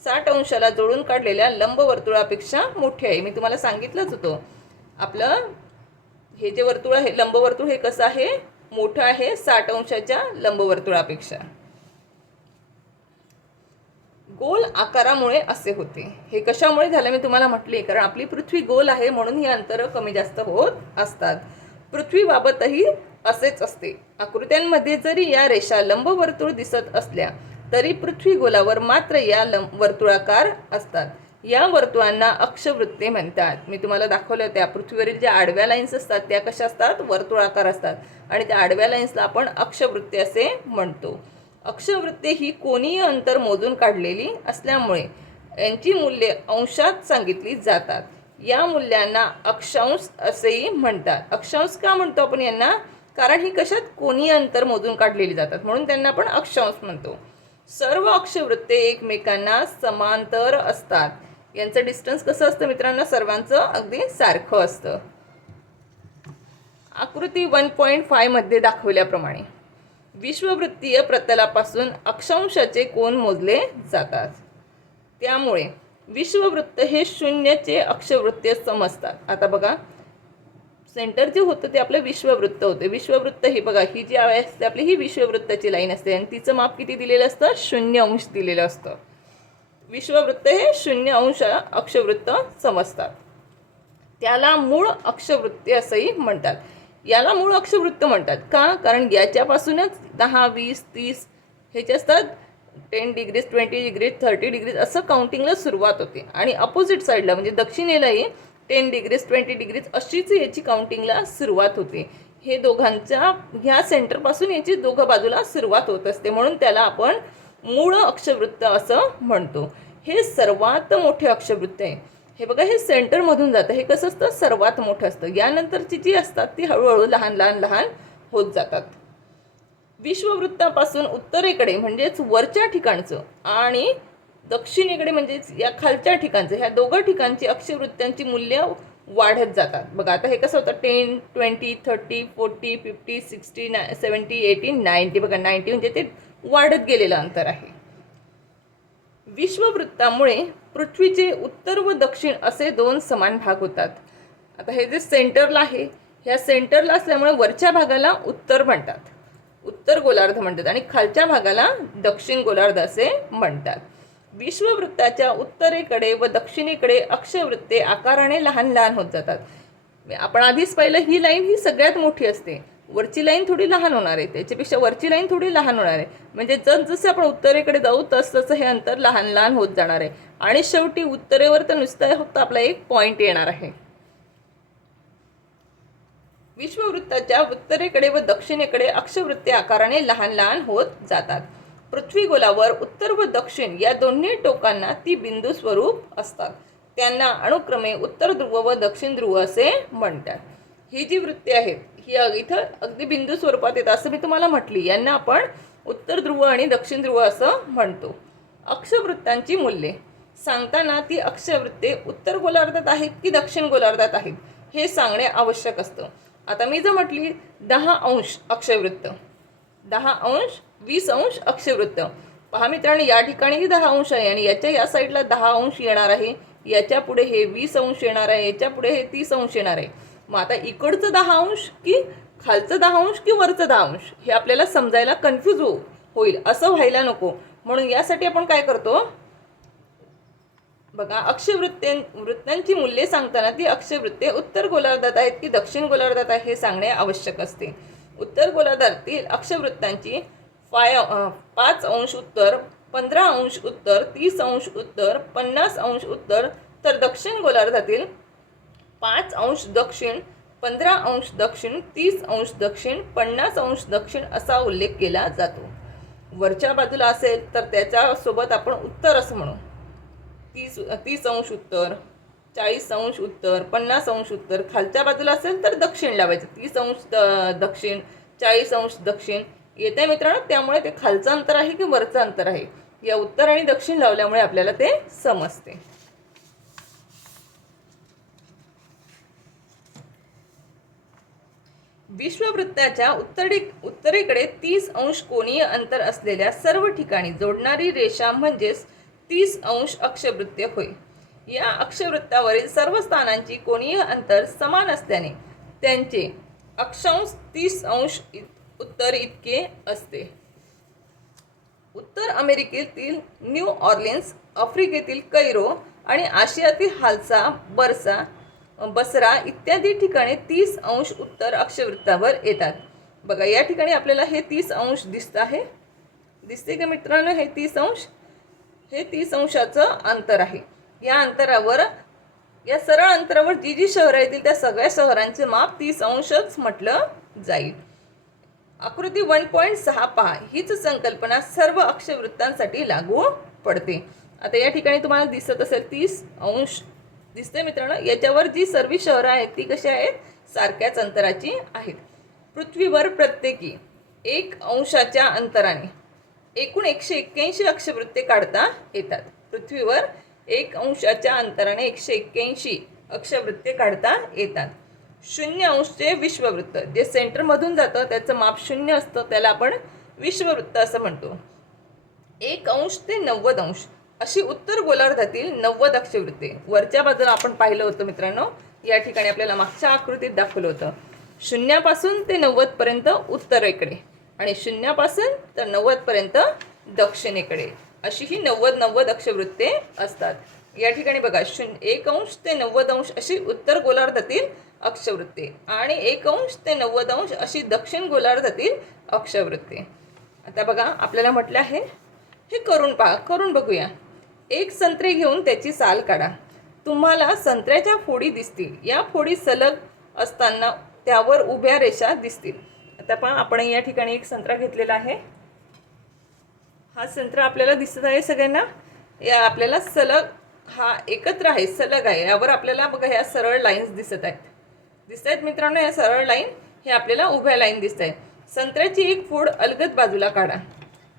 60 अंशाला जोडून काढलेल्या लंबवर्तुळापेक्षा मोठे आहे. मी तुम्हाला सांगितलंच होतं आपलं हे जे वर्तुळ आहे लंबवर्तुळ हे कसं आहे मोठं आहे 60 अंशाच्या लंबवर्तुळापेक्षा. गोल आकारामुळे असे होते. हे कशामुळे झालं मी तुम्हाला म्हटले कारण आपली पृथ्वी गोल आहे म्हणून ही अंतरं कमी जास्त होत असतात. पृथ्वीबाबतही असेच असते. आकृत्यांमध्ये जरी या रेषा लंबवर्तुळ दिसत असल्या तरी पृथ्वी गोलावर मात्र या वर्तुळाकार असतात. या वर्तुळांना अक्षवृत्ते म्हणतात. मी तुम्हाला दाखवलं त्या पृथ्वीवरील ज्या आडव्या लाईन्स असतात त्या कशा असतात वर्तुळाकार असतात आणि त्या आडव्या लाईन्सला आपण अक्षवृत्ते असे म्हणतो. अक्षवृत्ते ही कोनीय अंतर मोजून काढलेली असल्यामुळे यांची मूल्ये अंशात सांगितली जातात. या मूल्यांना अक्षांश असेही म्हणतात. अक्षांश का म्हणतो आपण यांना कारण ही कशात कोनीय अंतर मोजून काढलेली जातात म्हणून त्यांना आपण अक्षांश म्हणतो. सर्व अक्षवृत्ते एकमेकांना समांतर असतात. यांचं डिस्टन्स कसं असतं मित्रांनो सर्वांचं अगदी सारखं असतं. आकृती 1.5 मध्ये दाखवल्याप्रमाणे विश्ववृत्तीय प्रतलापासून अक्षांशाचे कोन मोजले जातात. त्यामुळे विश्ववृत्त हे शून्यचे अक्षवृत्तीय समजतात. आता बघा सेंटर जे होतं ते आपलं विश्ववृत्त होते. विश्ववृत्त ही बघा ही जी असते आपली ही विश्ववृत्ताची लाईन असते आणि तिचं माप किती दिलेलं असतं 0 अंश दिलेलं असतं. विश्ववृत्त हे 0 अंश अक्षवृत्त समजतात. त्याला मूळ अक्षवृत्ते असंही म्हणतात. याला मूळ अक्षवृत्त म्हणतात का कारण याच्यापासूनच 10 20 30 ह्याचे असतात 10 डिग्रीज 20 डिग्रीज 30 डिग्रीज असं काउंटिंगला सुरुवात होते आणि अपोजिट साईडला म्हणजे दक्षिणेलाही 10 डिग्रीज 20 डिग्रीज अशीच याची काउंटिंगला सुरुवात होते. हे दोघांच्या ह्या सेंटरपासून याची दोघं बाजूला सुरुवात होत असते म्हणून त्याला आपण मूळ अक्षवृत्त असं म्हणतो. हे सर्वात मोठे अक्षवृत्त आहे. हे बघा हे सेंटरमधून जातं. हे कसं असतं सर्वात मोठं असतं. यानंतरची जी असतात ती हळूहळू लहान लहान लहान होत जातात. विश्ववृत्तापासून उत्तरेकडे म्हणजेच वरच्या ठिकाणचं आणि दक्षिणेकडे म्हणजेच या खालच्या ठिकाणचं ह्या दोघं ठिकाणची अक्षवृत्तांची मूल्य वाढत जातात. बघा आता हे कसं होतं 10 20 30 40 50 60 70 80 90 बघा 90 म्हणजे ते वाढत गेलेलं अंतर आहे. विश्ववृत्तामुळे पृथ्वीचे उत्तर व दक्षिण असे 2 समान भाग होतात. आता हे जे सेंटरला आहे ह्या सेंटरला असल्यामुळे वरच्या भागाला उत्तर म्हणतात उत्तर गोलार्ध म्हणतात आणि खालच्या भागाला दक्षिण गोलार्ध असे म्हणतात. विश्ववृत्ताच्या उत्तरेकडे व दक्षिणेकडे अक्षवृत्ते आकाराने लहान लहान होत जातात. आपण आधीच पाहिलं ही लाईन ही सगळ्यात मोठी असते. वरची लाईन थोडी लहान होणार आहे त्याच्यापेक्षा वरची लाईन थोडी लहान होणार आहे म्हणजे जसजसे आपण उत्तरेकडे जाऊ तसं हे अंतर लहान लहान होत जाणार आहे आणि शेवटी उत्तरेवर तर नुसतं फक्त आपला एक पॉईंट येणार आहे. विश्ववृत्ताच्या उत्तरेकडे व दक्षिणेकडे अक्षवृत्ते आकाराने लहान लहान होत जातात. पृथ्वी गोलावर उत्तर व दक्षिण या दोन्ही टोकांना ती बिंदू स्वरूप असतात. त्यांना अनुक्रमे उत्तर ध्रुव व दक्षिण ध्रुव असे म्हणतात. ही जी वृत्ते आहेत ही इथं अगदी बिंदू स्वरूपात येतात असं मी तुम्हाला म्हटली. यांना आपण उत्तर ध्रुव आणि दक्षिण ध्रुव असं म्हणतो. अक्षवृत्तांची मूल्ये सांगताना ती अक्षवृत्ते उत्तर गोलार्धात आहेत की दक्षिण गोलार्धात आहेत हे सांगणे आवश्यक असतं. आता मी जर म्हटली 10° अक्षवृत्त, 10° 20° अक्षवृत्त. पहा मित्रांनो, या ठिकाणी 10° आहे आणि याच्या या साईडला 10° येणार आहे, याच्या पुढे हे 20° येणार आहे, याच्या पुढे हे 30° येणार आहे. मग आता इकडचं 10° की खालचं 10° की वरचं 10° हे आपल्याला समजायला कन्फ्यूज होईल, असं व्हायला नको. म्हणून यासाठी आपण काय करतो बघा, वृत्तांची मूल्ये सांगताना ती अक्षवृत्ते उत्तर गोलार्धात आहेत की दक्षिण गोलार्धात आहे हे सांगणे आवश्यक असते. उत्तर गोलार्धातील अक्षवृत्तांची 5° उत्तर, 15° उत्तर, 30° उत्तर, 50° उत्तर, तर दक्षिण गोलार्धातील 5° दक्षिण, 15° दक्षिण, 30° दक्षिण, 50° दक्षिण असा उल्लेख केला जातो. वरच्या बाजूला असेल तर त्याच्यासोबत आपण उत्तर असं म्हणू. 30° उत्तर, 40° उत्तर, 50° उत्तर. खालच्या बाजूला असेल तर दक्षिण लावायचं. 30° दक्षिण, 40° दक्षिण येते मित्रांनो. त्यामुळे ते खालचं अंतर आहे की वरचं अंतर आहे या उत्तर आणि दक्षिण लावल्यामुळे आपल्याला ते समजते. विश्ववृत्ताच्या उत्तरेकडे 30° कोनीय अंतर असलेल्या सर्व ठिकाणी जोडणारी रेषा म्हणजेच 30° अक्षवृत्त होय. या अक्षवृत्तावरील सर्व स्थानांची कोनीय अंतर समान असल्याने त्यांचे अक्षांश 30° उत्तर इतके असते. उत्तर अमेरिकेतील न्यू ऑर्लिन्स, आफ्रिकेतील कैरो आणि आशियातील हाल्सा, बसरा इत्यादी ठिकाणे 30° उत्तर अक्षवृत्तावर येतात. बघा, या ठिकाणी आपल्याला हे 30° दिसत आहे, दिसते का मित्रांनो? हे 30°, हे 30°चं अंतर आहे. या अंतरावर, या सरळ अंतरावर जी जी शहरं येतील त्या सगळ्या शहरांचे माप 30°च म्हटलं जाईल. आकृती 1.6 पहा. हीच संकल्पना सर्व अक्षवृत्तांसाठी लागू पडते. आता या ठिकाणी तुम्हाला दिसत असेल 30° दिसते मित्रांनो. याच्यावर जी सर्व शहरं आहेत ती कशी आहेत? सारख्याच अंतराची आहेत. पृथ्वीवर प्रत्येकी 1° अंतराने एकूण 181 अक्षवृत्ते काढता येतात. पृथ्वीवर 1° अंतराने 181 अक्षवृत्ते काढता येतात. 0°चे विश्ववृत्त, जे सेंटरमधून जातं त्याचं माप 0 असतं, त्याला आपण विश्ववृत्त असं म्हणतो. 1° ते 90° अशी उत्तर गोलार्धातील 90 अक्षवृत्ते. वरच्या बाजूला आपण पाहिलं होतं मित्रांनो, या ठिकाणी आपल्याला मागच्या आकृतीत दाखवलं होतं. 0 पासून ते 90 पर्यंत उत्तरेकडे आणि 0 पासून तर 90 पर्यंत दक्षिणेकडे अशी ही 90 अक्षवृत्ते असतात. या ठिकाणी बघा, 1° ते 90° अशी उत्तर गोलार्धातील अक्षवृत्ते आणि 1° ते 90° अशी दक्षिण गोलार्धातील अक्षवृत्ते. आता बघा, आपल्याला म्हटलं आहे हे करून बघूया. एक संत्रे घेऊन त्याची साल काढा. तुम्हाला संत्र्याच्या फोडी दिसतील. या फोडी सलग असताना त्यावर उभ्या रेषा दिसतील. आता पहा, आपण या ठिकाणी एक संत्रा घेतलेला आहे. हा संत्रा आपल्याला दिसत आहे सगळ्यांना. या आपल्याला सलग, हा एकत्र आहे, सलग आहे. यावर आपल्याला बघा ह्या सरळ लाईन्स दिसत आहेत मित्रांनो. या सरळ लाईन हे आपल्याला उभ्या लाईन दिसत आहेत. संत्र्याची एक फोड अलगद बाजूला काढा.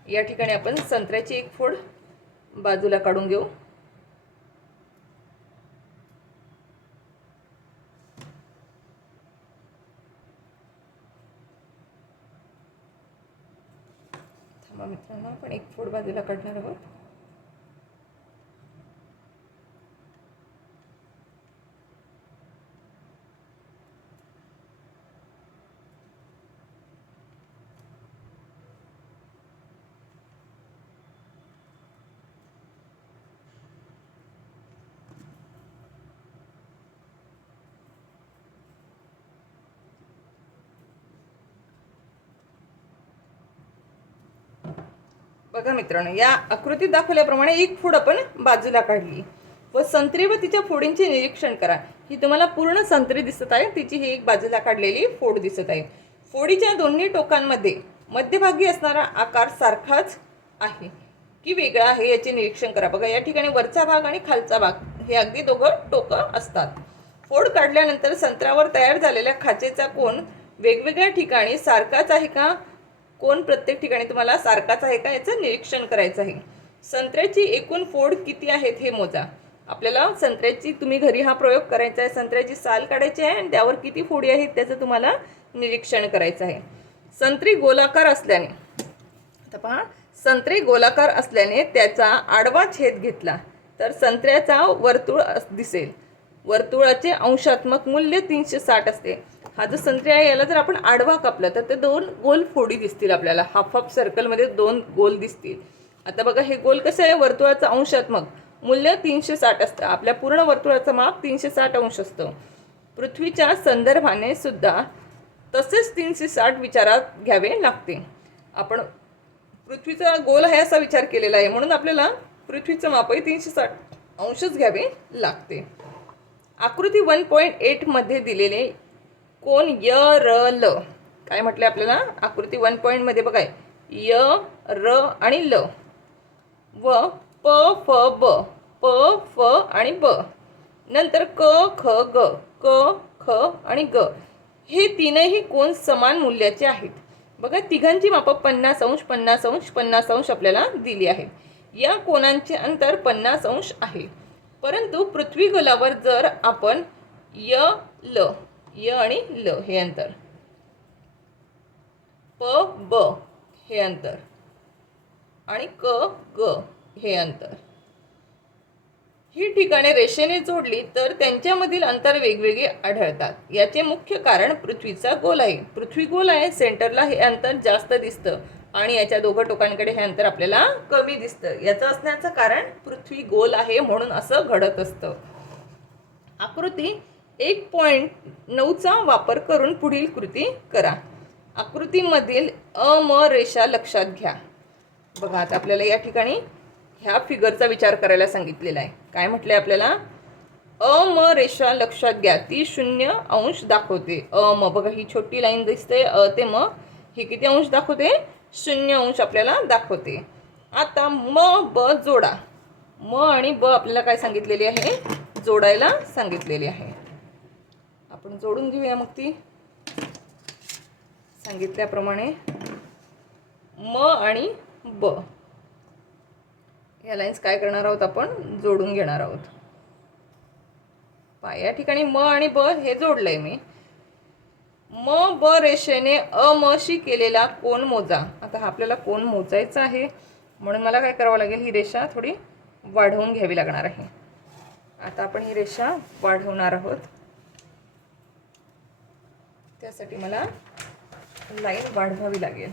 या ठिकाणी आपण संत्र्याची एक फोड बाजूला काढून घेऊ. थांबा मित्रांनो, आपण एक फोड बाजूला काढणार आहोत. बघा मित्रांनो, या आकृतीत दाखवल्याप्रमाणे एक फोड आपण बाजूला काढली व संत्री व तिच्या फोडींचे निरीक्षण करा. ही तुम्हाला पूर्ण संत्री दिसत आहे, तिची ही एक बाजूला काढलेली फोड दिसत आहे. फोडीच्या दोन्ही टोकांमध्ये मध्यभागी असणारा आकार सारखाच आहे की वेगळा आहे याचे निरीक्षण करा. बघा, या ठिकाणी वरचा भाग आणि खालचा भाग हे अगदी दोघं टोकं असतात. फोड काढल्यानंतर संत्र्यावर तयार झालेल्या खाचेचा कोन वेगवेगळ्या ठिकाणी सारखाच आहे का? कोण प्रत्येक ठिकाणी तुम्हाला सारखाच आहे का याचं निरीक्षण करायचं आहे. संत्र्याची एकूण फोड किती आहेत हे मोजा. आपल्याला संत्र्याची, तुम्ही घरी हा प्रयोग करायचा आहे. संत्र्याची साल काढायची आहे आणि त्यावर किती फोडी आहेत त्याचं तुम्हाला निरीक्षण करायचं आहे. संत्री गोलाकार असल्याने, आता पहा, संत्री गोलाकार असल्याने त्याचा आडवा छेद घेतला तर संत्र्याचा वर्तुळ दिसेल. वर्तुळाचे अंशात्मक मूल्य 360 असते. हा जो संत्री आहे याला जर आपण आडवा कापला तर ते 2 गोल फोडी दिसतील आपल्याला. हाफ हाफ सर्कलमध्ये 2 गोल दिसतील. आता बघा हे गोल कसं आहे, वर्तुळाचं अंशात्मक मूल्य 360 असतं. आपल्या पूर्ण वर्तुळाचं माप 360 अंश असतं. पृथ्वीच्या संदर्भाने सुद्धा तसेच 360 विचारात घ्यावे लागते. आपण पृथ्वीचा गोल आहे असा विचार केलेला आहे म्हणून आपल्याला पृथ्वीचं मापही 360 अंशच घ्यावे लागते. आकृती 1.8 मध्ये दिलेले कोण य र ल, काय म्हटले आपल्याला आकृती 1 मध्ये बघा, य र आणि ल व प फ ब, प फ आणि ब, नंतर क ख ग, क ख आणि ग, हे तीनही कोण समान मूल्याचे आहेत. बघा तिघांची माप 50 अंश 50 अंश 50 अंश आपल्याला दिली आहेत. या कोणांचे अंतर 50 अंश आहे. परंतु पृथ्वी गोलावर जर आपण य ल, य आणि ल हे अंतर, प ब हे अंतर आणि क ग हे अंतर, ही ठिकाणे रेषेने जोडली तर त्यांच्यामधील अंतर वेगवेगळे आढळतात. याचे मुख्य कारण पृथ्वीचा गोल आहे. पृथ्वी गोल आहे, सेंटरला हे अंतर जास्त दिसतं आणि याच्या दोघं टोकांकडे हे अंतर आपल्याला कमी दिसतं. याचं असण्याचं कारण पृथ्वी गोल आहे म्हणून असं घडत असतं. आकृती 1.9चा वापर करून पुढील कृती करा. आकृतीमधील अ म रेषा लक्षात घ्या. बघा आता आपल्याला या ठिकाणी ह्या फिगरचा विचार करायला सांगितलेला आहे. काय म्हटले आपल्याला, अ म रेषा लक्षात घ्या, ती 0 अंश दाखवते. अ म बघा ही छोटी लाईन दिसते, अ ते म, ही किती अंश दाखवते, 0 अंश आपल्याला दाखवते. आता म ब जोडा. म आणि ब आपल्याला काय सांगितलेली आहे, जोडायला सांगितलेली आहे. आपण जोडून घेऊया मग ती सांगितल्याप्रमाणे. म आणि ब या लाईन्स काय करणार आहोत, आपण जोडून घेणार आहोत. पहा या ठिकाणी म आणि ब हे जोडलंय मी. म ब रेषेने अ म शी केलेला कोन मोजा. आता हा आपल्याला कोन मोजायचा आहे म्हणून मला काय करावं लागेल, ही रेषा थोडी वाढवून घ्यावी लागणार आहे. आता आपण ही रेषा वाढवणार आहोत. त्यासाठी मला लाईन वाढवावी लागेल.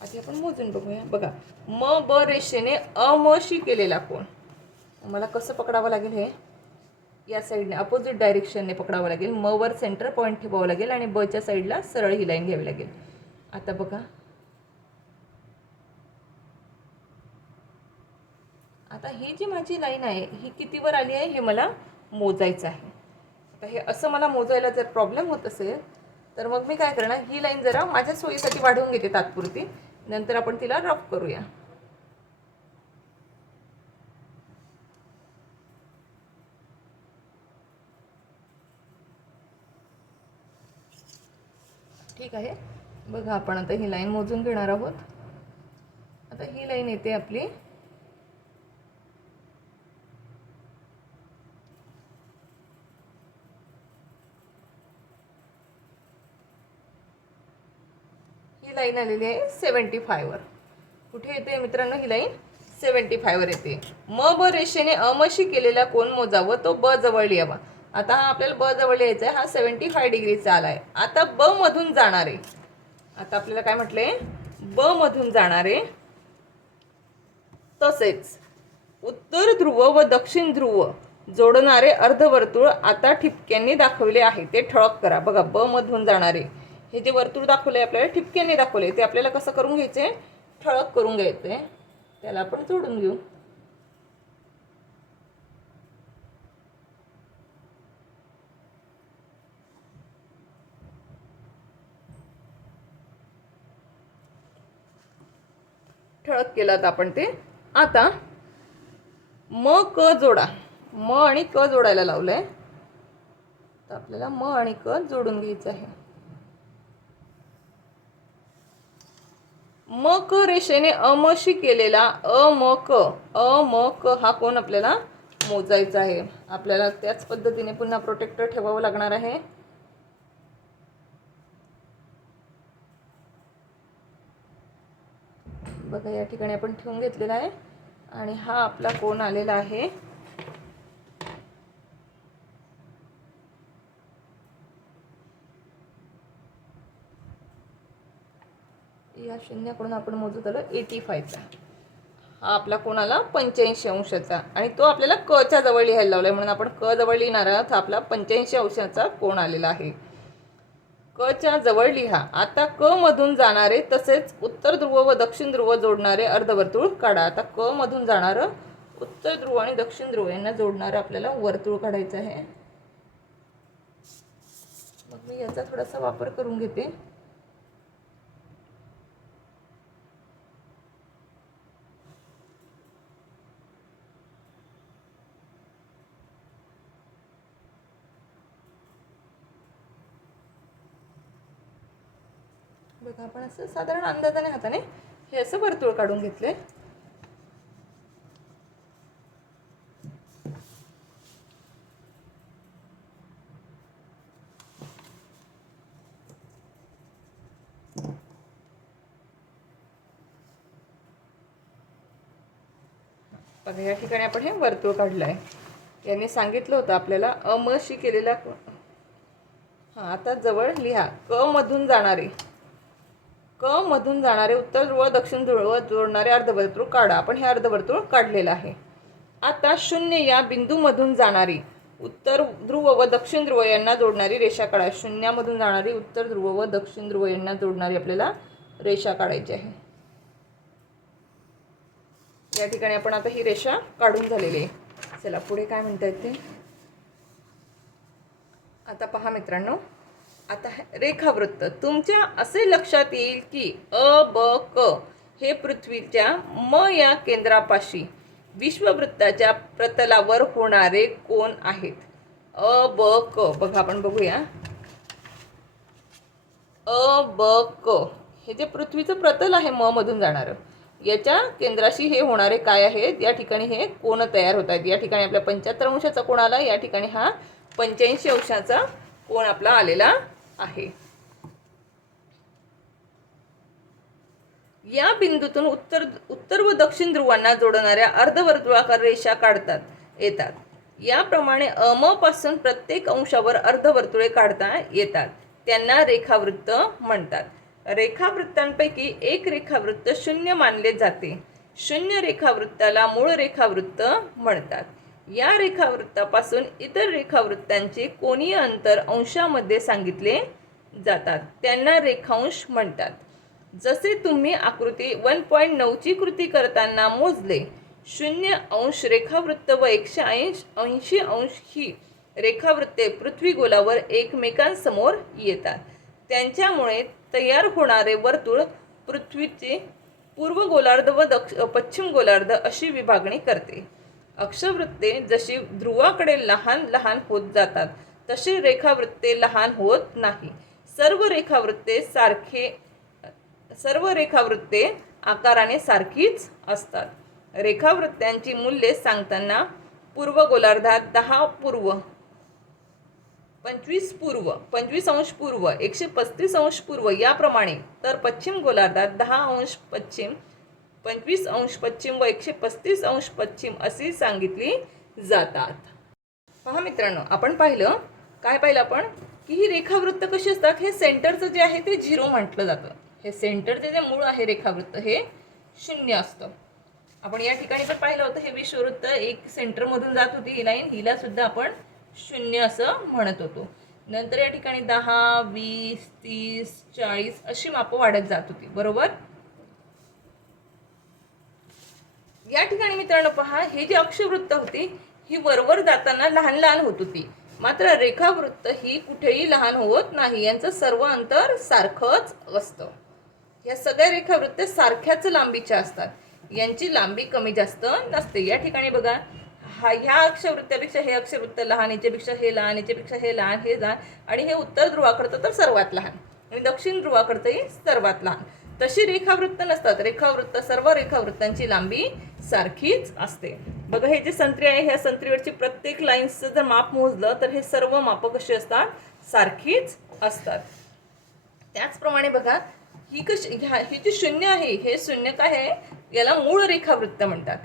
आधी आपण मोजून बघूया. बघा म ब रेषेने अ म शी केलेला कोन, मला कसं पकडावं लागेल, हे या साईडने अपोजिट डायरेक्शनने पकडावं लागेल. म वर सेंटर पॉईंट ठेवावं लागेल आणि ब च्या साईडला सरळ ही लाईन घ्यावी लागेल. आता बघा, आता ही जी माझी लाईन आहे ही कितीवर आली आहे हे मला मोजायचं आहे. आता हे असं मला मोजायला जर प्रॉब्लेम होत असेल तर मग मी काय करणार, ही लाईन जरा माझ्या सोयीसाठी वाढवून घेते तात्पुरती, नंतर आपण तिला रफ करूया. ठीक आहे. बघा आपण आता ही लाईन मोजून घेणार आहोत. आता ही लाईन येते आपली ही लाईन आलेली आहे 75 वर. कुठे येते मित्रांनो ही लाईन, 75 वर येते. म ब रेषेने अ म शी केलेला कोन मोजावा, तो ब जवळ यावा. आता हा आपल्याला ब जवळ यायचा आहे, हा 75 डिग्रीचा आलाय. आता ब मधून जाणारे, आता आपल्याला काय म्हटले, ब मधून जाणारे तसेच उत्तर ध्रुव व दक्षिण ध्रुव जोडणारे अर्धवर्तुळ आता ठिपक्यांनी दाखवले आहे, ते ठळक करा. बघा ब मधून जाणारे हे जे वर्तुळ दाखवले आपल्याला ठिपक्यांनी दाखवले, ते आपल्याला कसं करून घ्यायचे, ठळक करून घ्यायचे. त्याला आपण जोडून घेऊ. ठळक केलात आपण ते. आता म क जोडा. म आणि क जोडायला लावलंय, तर आपल्याला म आणि क जोडून घ्यायचं आहे. म क रेषेने अमशी केलेला अ म क हा कोण आपल्याला मोजायचा आहे. आपल्याला त्याच पद्धतीने पुन्हा प्रोटेक्टर ठेवावं लागणार आहे. बघा या ठिकाणी आपण ठेवून घेतलेला आहे आणि हा आपला कोण आलेला आहे. या शून्याकडून आपण मोजत आलो 85चा. हा आपला कोण आला 85 अंशाचा आणि तो आपल्याला क च्या जवळ लिहायला लावलाय म्हणून आपण क जवळ लिहिणार आहोत. हा आपला 85 अंशाचा कोण आलेला आहे. क च्या जवळ लिहा. आता क मधून जाणारे तसेच उत्तर ध्रुव व दक्षिण ध्रुव जोडणारे अर्धवर्तुळ काढा. आता क मधून जाणारं उत्तर ध्रुव आणि दक्षिण ध्रुव यांना जोडणारं आपल्याला वर्तुळ काढायचं आहे. मग मी याचा थोडासा वापर करून घेते. बघा आपण असं साधारण अंदाजाने हाताने हे असं वर्तुळ काढून घेतले. बघा या ठिकाणी आपण हे वर्तुळ काढलं आहे. यांनी सांगितलं होतं आपल्याला अमशी केलेला. हां आता जवळ लिहा. क मधून जाणारे उत्तर ध्रुव दक्षिण ध्रुव जोडणारे अर्धवर्तुळ काढा. आपण हे अर्धवर्तुळ काढलेलं आहे. आता 0 या बिंदूमधून जाणारी उत्तर ध्रुव व दक्षिण ध्रुव यांना जोडणारी रेषा काढा. 0 मधून जाणारी उत्तर ध्रुव व दक्षिण ध्रुव यांना जोडणारी आपल्याला रेषा काढायची आहे. या ठिकाणी आपण आता ही रेषा काढून झालेली आहे. चला पुढे काय म्हणता येते. आता पहा मित्रांनो, आता रेखावृत्त तुमच्या असे लक्षात येईल की अ ब क हे पृथ्वीच्या म या केंद्रापाशी विश्ववृत्ताच्या प्रतलावर होणारे कोन आहेत. अ ब क बघा आपण बघूया. अ ब क हे जे पृथ्वीचं प्रतल आहे म मधून जाणारं याच्या केंद्राशी हे होणारे काय आहेत. या ठिकाणी हे कोन तयार होत आहेत. या ठिकाणी आपल्या 75 अंशाचा कोन आला. या ठिकाणी हा 85 अंशाचा कोन आपला आलेला आहे. या बिंदूतून उत्तर व दक्षिण ध्रुवांना जोडणाऱ्या अर्धवर्तुळाकार रेषा काढतात येतात. याप्रमाणे अम पासून प्रत्येक अंशावर अर्धवर्तुळे काढता येतात. त्यांना रेखावृत्त म्हणतात. रेखावृत्तांपैकी एक रेखावृत्त शून्य मानले जाते. शून्य रेखावृत्ताला मूळ रेखावृत्त म्हणतात. या रेखावृत्तापासून इतर रेखावृत्तांचे कोनीय अंतर अंशामध्ये सांगितले जातात. त्यांना रेखांश म्हणतात. जसे तुम्ही आकृती 1.9 ची कृती करताना मोजले. 0 अंश रेखावृत्त व 180 अंश ही रेखावृत्ते पृथ्वी गोलावर एकमेकांसमोर येतात. त्यांच्यामुळे तयार होणारे वर्तुळ पृथ्वीचे पूर्व गोलार्ध व पश्चिम गोलार्ध अशी विभागणी करते. अक्षवृत्ते जशी ध्रुवाकडे लहान लहान होत जातात तशी रेखावृत्ते लहान होत नाही. सर्व रेखावृत्ते आकाराने सारखीच असतात. रेखावृत्त्यांची मूल्ये सांगताना पूर्व गोलार्धात 10 पूर्व, 25 पूर्व, 25 अंश पूर्व, 135 अंश पूर्व याप्रमाणे, तर पश्चिम गोलार्धात 10 अंश पश्चिम, 25 अंश पश्चिम व 135 अंश पश्चिम अशी सांगितली जातात. पहा मित्रांनो, आपण पाहिलं आपण की ही रेखावृत्त कशी असतात. हे सेंटरचं जे आहे ते 0 म्हटलं जातं. हे सेंटरचे जे मूळ आहे रेखावृत्त हे 0 असतं. आपण या ठिकाणी पण पाहिलं होतं. हे विश्ववृत्त एक सेंटरमधून जात होती ही लाईन, हिला सुद्धा आपण 0 असं म्हणत होतो. नंतर या ठिकाणी 10, 20, 30, 40 अशी मापं वाढत जात होती. बरोबर. या ठिकाणी मित्रांनो पहा, हे जे अक्षवृत्त होती ही वरवर जाताना लहान लहान होत होती. मात्र रेखावृत्त ही कुठेही लहान होत नाही. यांचं सर्व अंतर सारखंच असतं. या सगळ्या रेखावृत्ते सारख्याच लांबीच्या असतात. यांची लांबी कमी जास्त नसते. या ठिकाणी बघा, ह्या अक्षवृत्तापेक्षा हे अक्षवृत्त लहान, याच्यापेक्षा हे लहान, याच्यापेक्षा हे लहान आणि हे उत्तर ध्रुवाकडचं तर सर्वात लहान आणि दक्षिण ध्रुवाकडचंही सर्वात लहान. तशी रेखावृत्त नसतात. सर्व रेखावृत्तांची लांबी सारखीच असते. बघा हे जे संत्री आहे, ह्या संत्रीवरची प्रत्येक लाईन्सचं जर माप मोजलं तर हे सर्व माप कशी असतात, सारखीच असतात. त्याचप्रमाणे बघा ही ही जी शून्य आहे, हे शून्य काय आहे, याला मूळ रेखावृत्त म्हणतात.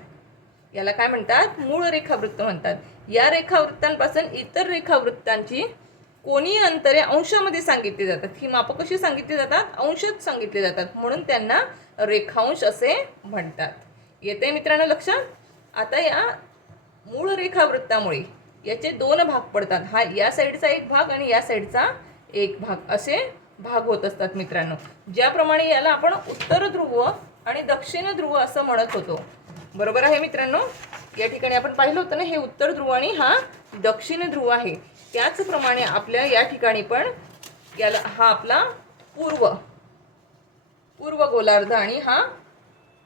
याला काय म्हणतात, मूळ रेखावृत्त म्हणतात. या रेखावृत्तांपासून इतर रेखावृत्तांची कोणीय अंतरे अंशामध्ये सांगितली जातात. ही मापं कशी सांगितली जातात, अंशात सांगितली जातात, म्हणून त्यांना रेखांश असे म्हणतात. येते मित्रांनो लक्षात. आता या मूळ रेखावृत्तामुळे याचे दोन भाग पडतात. हा या साईडचा एक भाग आणि या साईडचा एक भाग असे भाग होत असतात मित्रांनो. ज्याप्रमाणे याला आपण उत्तर ध्रुव आणि दक्षिण ध्रुव असं म्हणत होतो. बरोबर आहे मित्रांनो. या ठिकाणी आपण पाहिलं होतं ना, हे उत्तर ध्रुव आणि हा दक्षिण ध्रुव आहे. त्याचप्रमाणे आपल्या या ठिकाणी पण याला हा आपला पूर्व गोलार्ध आणि हा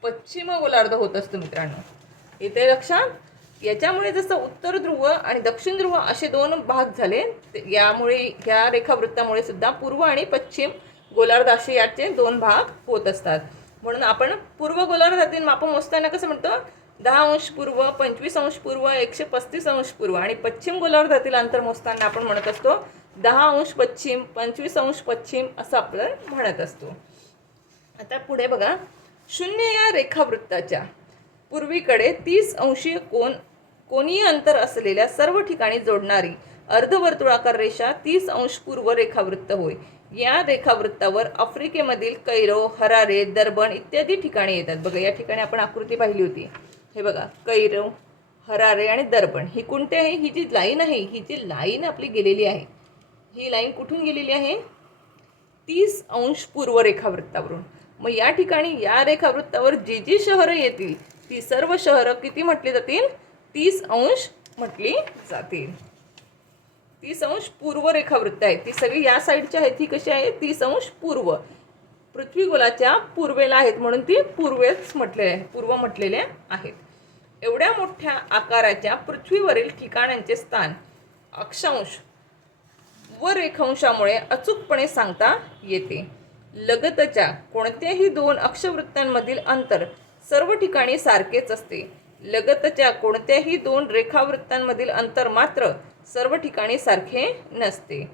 पश्चिम गोलार्ध होत असतो मित्रांनो. इथे लक्षात. याच्यामुळे जसं उत्तर ध्रुव आणि दक्षिण ध्रुव असे दोन भाग झाले, यामुळे या रेखावृत्तामुळे सुद्धा पूर्व आणि पश्चिम गोलार्ध असे याचे दोन भाग होत असतात. म्हणून आपण पूर्व गोलार्धातील माप मोजताना कसं म्हणतो, 10 अंश पूर्व, 25 अंश पूर्व, 135 अंश पूर्व. आणि पश्चिम गोलार्धातील अंतर मोजताना आपण म्हणत असतो 10 अंश पश्चिम, 25 अंश पश्चिम असं आपण म्हणत असतो. आता पुढे बघा, शून्य या रेखावृत्ताच्या पूर्वीकडे 30 अंशीय कोनीय अंतर असलेल्या सर्व ठिकाणी जोडणारी अर्धवर्तुळाकार रेषा 30 अंश पूर्व रेखावृत्त होय. या रेखावृत्तावर आफ्रिकेमधील कैरो, हरारे, दर्बन इत्यादी ठिकाणी येतात. बघा या ठिकाणी आपण आकृती पाहिली होती. हे बघा कैरो, हरारे आणि दर्बन ही कोणती आहे, ही जी लाईन आहे, ही जी लाईन आपली गेलेली आहे, ही लाईन कुठून गेलेली आहे, 30 अंश पूर्व रेखावृत्तावरून. मग या ठिकाणी या रेखावृत्तावर जी जी शहरं येतील ती सर्व शहरं किती म्हटली जातील, 30 अंश म्हटली जातील. 30 अंश पूर्व रेखावृत्त आहे, ती सगळी या साईडची आहे, ती कशी आहे, 30 अंश पूर्व, पृथ्वीगोलाच्या पूर्वेला आहेत म्हणून ती पूर्व म्हटलेले आहेत. एवढ्या मोठ्या आकाराच्या पृथ्वीवरील ठिकाणांचे स्थान अक्षांश व रेखांशामुळे अचूकपणे सांगता येते. लगतच्या कोणत्याही दोन अक्षवृत्तांमधील अंतर सर्व ठिकाणी सारखेच असते. लगतच्या कोणत्याही दोन रेखावृत्तांमधील अंतर मात्र सर्व ठिकाणी सारखे नसते.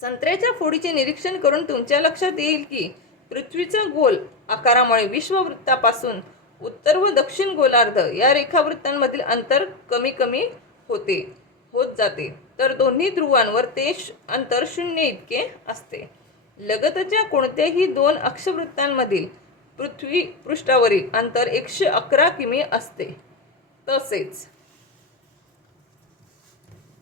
संत्र्याच्या फोडीचे निरीक्षण करून तुमच्या लक्षात येईल की पृथ्वीचा गोल आकारामुळे विश्ववृत्तापासून उत्तर व दक्षिण गोलार्ध या रेखावृत्तांमधील अंतर कमी कमी होत जाते, तर दोन्ही ध्रुवांवर ते अंतर 0 इतके असते. लगतच्या कोणत्याही दोन अक्षवृत्तांमधील पृथ्वी पृष्ठावरील अंतर 111 किमी असते. तसेच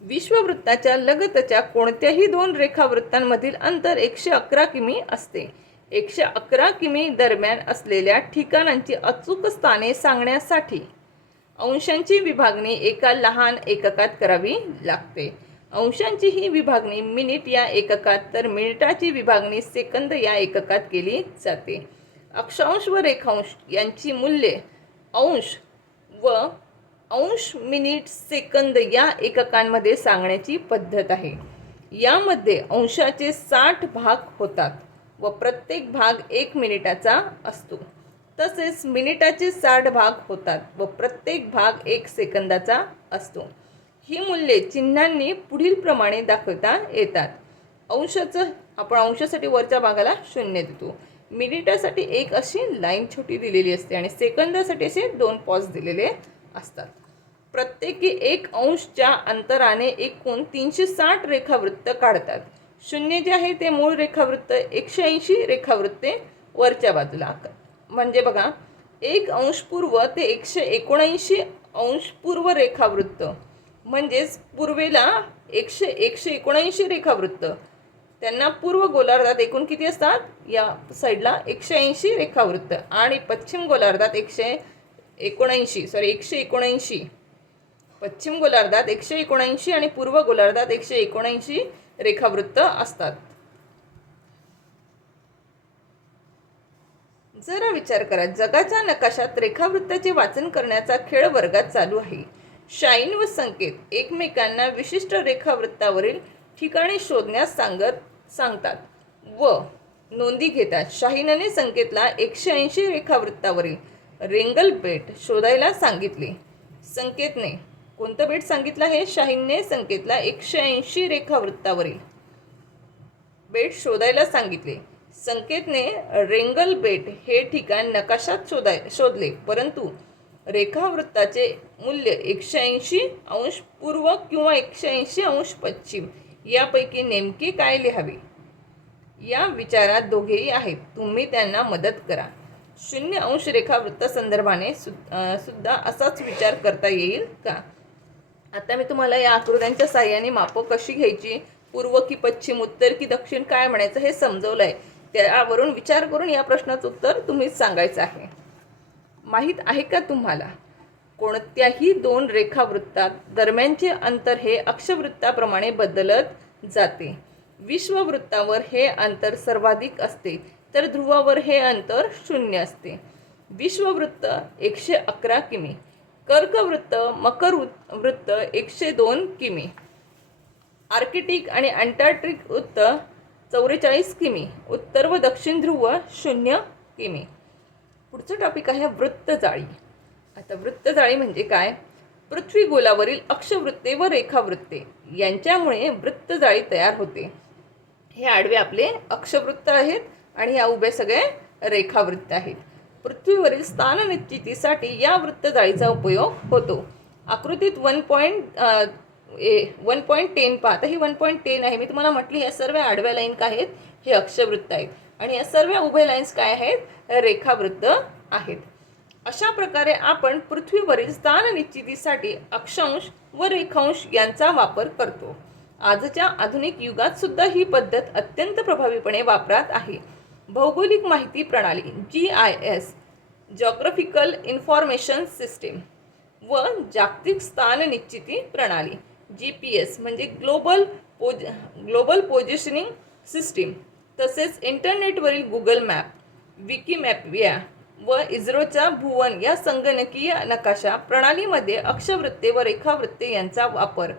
विश्ववृत्ताच्या लगतच्या कोणत्याही दोन रेखावृत्तांमधील अंतर 111 किमी असते. 111 किमी दरम्यान असलेल्या ठिकाणांची अचूक स्थाने सांगण्यासाठी अंशांची विभागणी एका लहान एककात करावी लागते. अंशांची ही विभागणी मिनिट या एककात तर मिनिटाची विभागणी सेकंद या एककात केली जाते. अक्षांश व रेखांश यांची मूल्ये अंश व अंश, मिनिट, सेकंद या एककांमध्ये सांगण्याची पद्धत आहे. यामध्ये अंशाचे 60 भाग होतात व प्रत्येक भाग 1 मिनिटाचा असतो. तसेच मिनिटाचे 60 भाग होतात व प्रत्येक भाग 1 सेकंदाचा असतो. ही मूल्ये चिन्हांनी पुढील प्रमाणे दाखवता येतात. आपण अंशासाठी वरच्या भागाला 0 देतो. मिनिटासाठी 1 अशी लाईन छोटी दिलेली असते आणि सेकंदासाठी असे 2 पॉज दिलेले असतात. प्रत्येकी 1 अंशच्या अंतराने एकूण 360 रेखावृत्त काढतात. 0 जे आहे ते मूळ रेखावृत्त, 180 रेखावृत्ते वरच्या बाजूला. म्हणजे बघा 1 अंश पूर्व ते 179 अंश पूर्व रेखावृत्त, म्हणजेच पूर्वेला 179 रेखावृत्त, त्यांना पूर्व गोलार्धात एकूण किती असतात, या साईडला 180 रेखावृत्त आणि पश्चिम गोलार्धात 179 पश्चिम गोलार्धात 179 आणि पूर्व गोलार्धात 179 रेखावृत्त असतात. जरा विचार करा, जगाच्या नकाशात रेखावृत्ताचे वाचन करण्याचा खेळ वर्गात चालू आहे. शाईन व संकेत एकमेकांना विशिष्ट रेखावृत्तावरील ठिकाणे शोधण्यास सांगतात व नोंदी घेतात. शाहीनने संकेतला 180 रेखावृत्तावरील रेंगल बेट शोधायला सांगितले. संकेतने कोणतं बेट सांगितलं आहे? शाहीनने संकेतला 180 रेखावृत्तावरील बेट शोधायला सांगितले. संकेतने रेंगल बेट हे ठिकाण नकाशात शोधले, परंतु रेखावृत्ताचे मूल्य 180 अंश पूर्व किंवा 180 अंश पश्चिम यापैकी नेमके काय लिहावे या विचारात दोघेही आहेत. तुम्ही त्यांना मदत करा. 0 अंश रेखावृत्ता संदर्भाने सुद्धा असाच विचार करता येईल का? आता मी तुम्हाला या आकृत्यांच्या साहाय्याने मापं कशी घ्यायची, पूर्व की पश्चिम, उत्तर की दक्षिण काय म्हणायचं हे समजवलं आहे. त्यावरून विचार करून या प्रश्नाचं उत्तर तुम्हीच सांगायचं आहे. माहीत आहे का तुम्हाला, कोणत्याही 2 रेखावृत्तात दरम्यानचे अंतर हे अक्षवृत्ताप्रमाणे बदलत जाते. विश्ववृत्तावर हे अंतर सर्वाधिक असते, तर ध्रुवावर हे अंतर 0 असते. विश्ववृत्त 111 किमी, कर्कवृत्त मकर वृत्त 102 किमी, आर्किटिक आणि अंटार्क्टिक वृत्त 44 किमी, उत्तर व दक्षिण ध्रुव 0 किमी. पुढचं टॉपिक आहे वृत्तजाळी. आता वृत्तजाळी म्हणजे काय? पृथ्वी गोलावरील अक्षवृत्ते व रेखावृत्ते यांच्यामुळे वृत्तजाळी तयार होते. हे आडवे आपले अक्षवृत्त आहेत आणि ह्या उभे सगळे रेखावृत्त आहेत. पृथ्वीवरील स्थान निश्चितीसाठी या वृत्तजाळीचा उपयोग होतो. आकृतीत 1.10 पाहता, ही 1.10 आहे. मी तुम्हाला म्हटली या सर्व आडव्या लाईन काय आहेत? हे अक्षवृत्त आहेत आणि या सर्व उभे लाईन्स काय आहेत? रेखावृत्त आहेत. अशा प्रकारे आपण पृथ्वीवरील स्थान निश्चितीसाठी अक्षांश व रेखांश यांचा वापर करतो. आजच्या आधुनिक युगात सुद्धा ही पद्धत अत्यंत प्रभावीपणे वापरात आहे. भौगोलिक माहिती प्रणाली GIS, जॉग्राफिकल इन्फॉर्मेशन सिस्टीम व जागतिक स्थान निश्चिती प्रणाली GPS म्हणजे ग्लोबल पोझिशनिंग सिस्टीम, तसेच इंटरनेटवरील गुगल मॅप, विकिमॅपिया व इस्रोच्या भुवन या संगणकीय नकाशा प्रणालीमध्ये अक्षवृत्ते व रेखावृत्ते यांचा वापर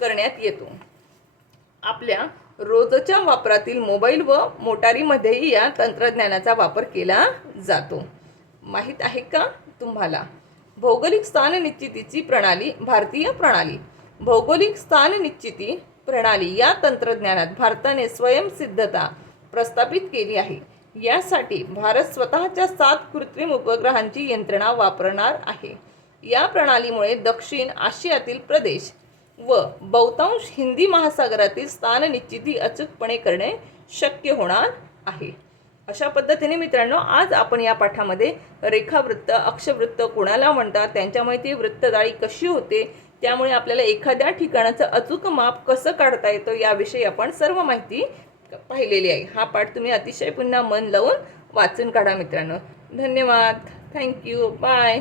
करण्यात येतो. आपल्या रोजच्या वापरातील मोबाईल व मोटारीमध्येही या तंत्रज्ञानाचा वापर केला जातो. माहीत आहे का तुम्हाला? भौगोलिक स्थान निश्चितीची प्रणाली भारतीय प्रणाली. भौगोलिक स्थान निश्चिती प्रणाली या तंत्रज्ञानात भारताने स्वयंसिद्धता प्रस्थापित केली आहे. यासाठी भारत स्वतःच्या 7 कृत्रिम उपग्रहांची यंत्रणा वापरणार आहे. या प्रणालीमुळे दक्षिण आशियातील प्रदेश व बहुतांश हिंदी महासागरातील स्थान निश्चिती अचूकपणे करणे शक्य होणार आहे. अशा पद्धतीने मित्रांनो, आज आपण या पाठामध्ये रेखावृत्त, अक्षवृत्त कोणाला म्हणतात, त्यांच्या माहिती, वृत्तजाळी कशी होते, त्यामुळे आपल्याला एखाद्या ठिकाणाचं अचूक माप कसं काढता येतं याविषयी आपण सर्व माहिती पाहिलेली आहे. हा पाठ तुम्ही अतिशय पुन्हा मन लावून वाचून काढा मित्रांनो. धन्यवाद. थँक्यू. बाय.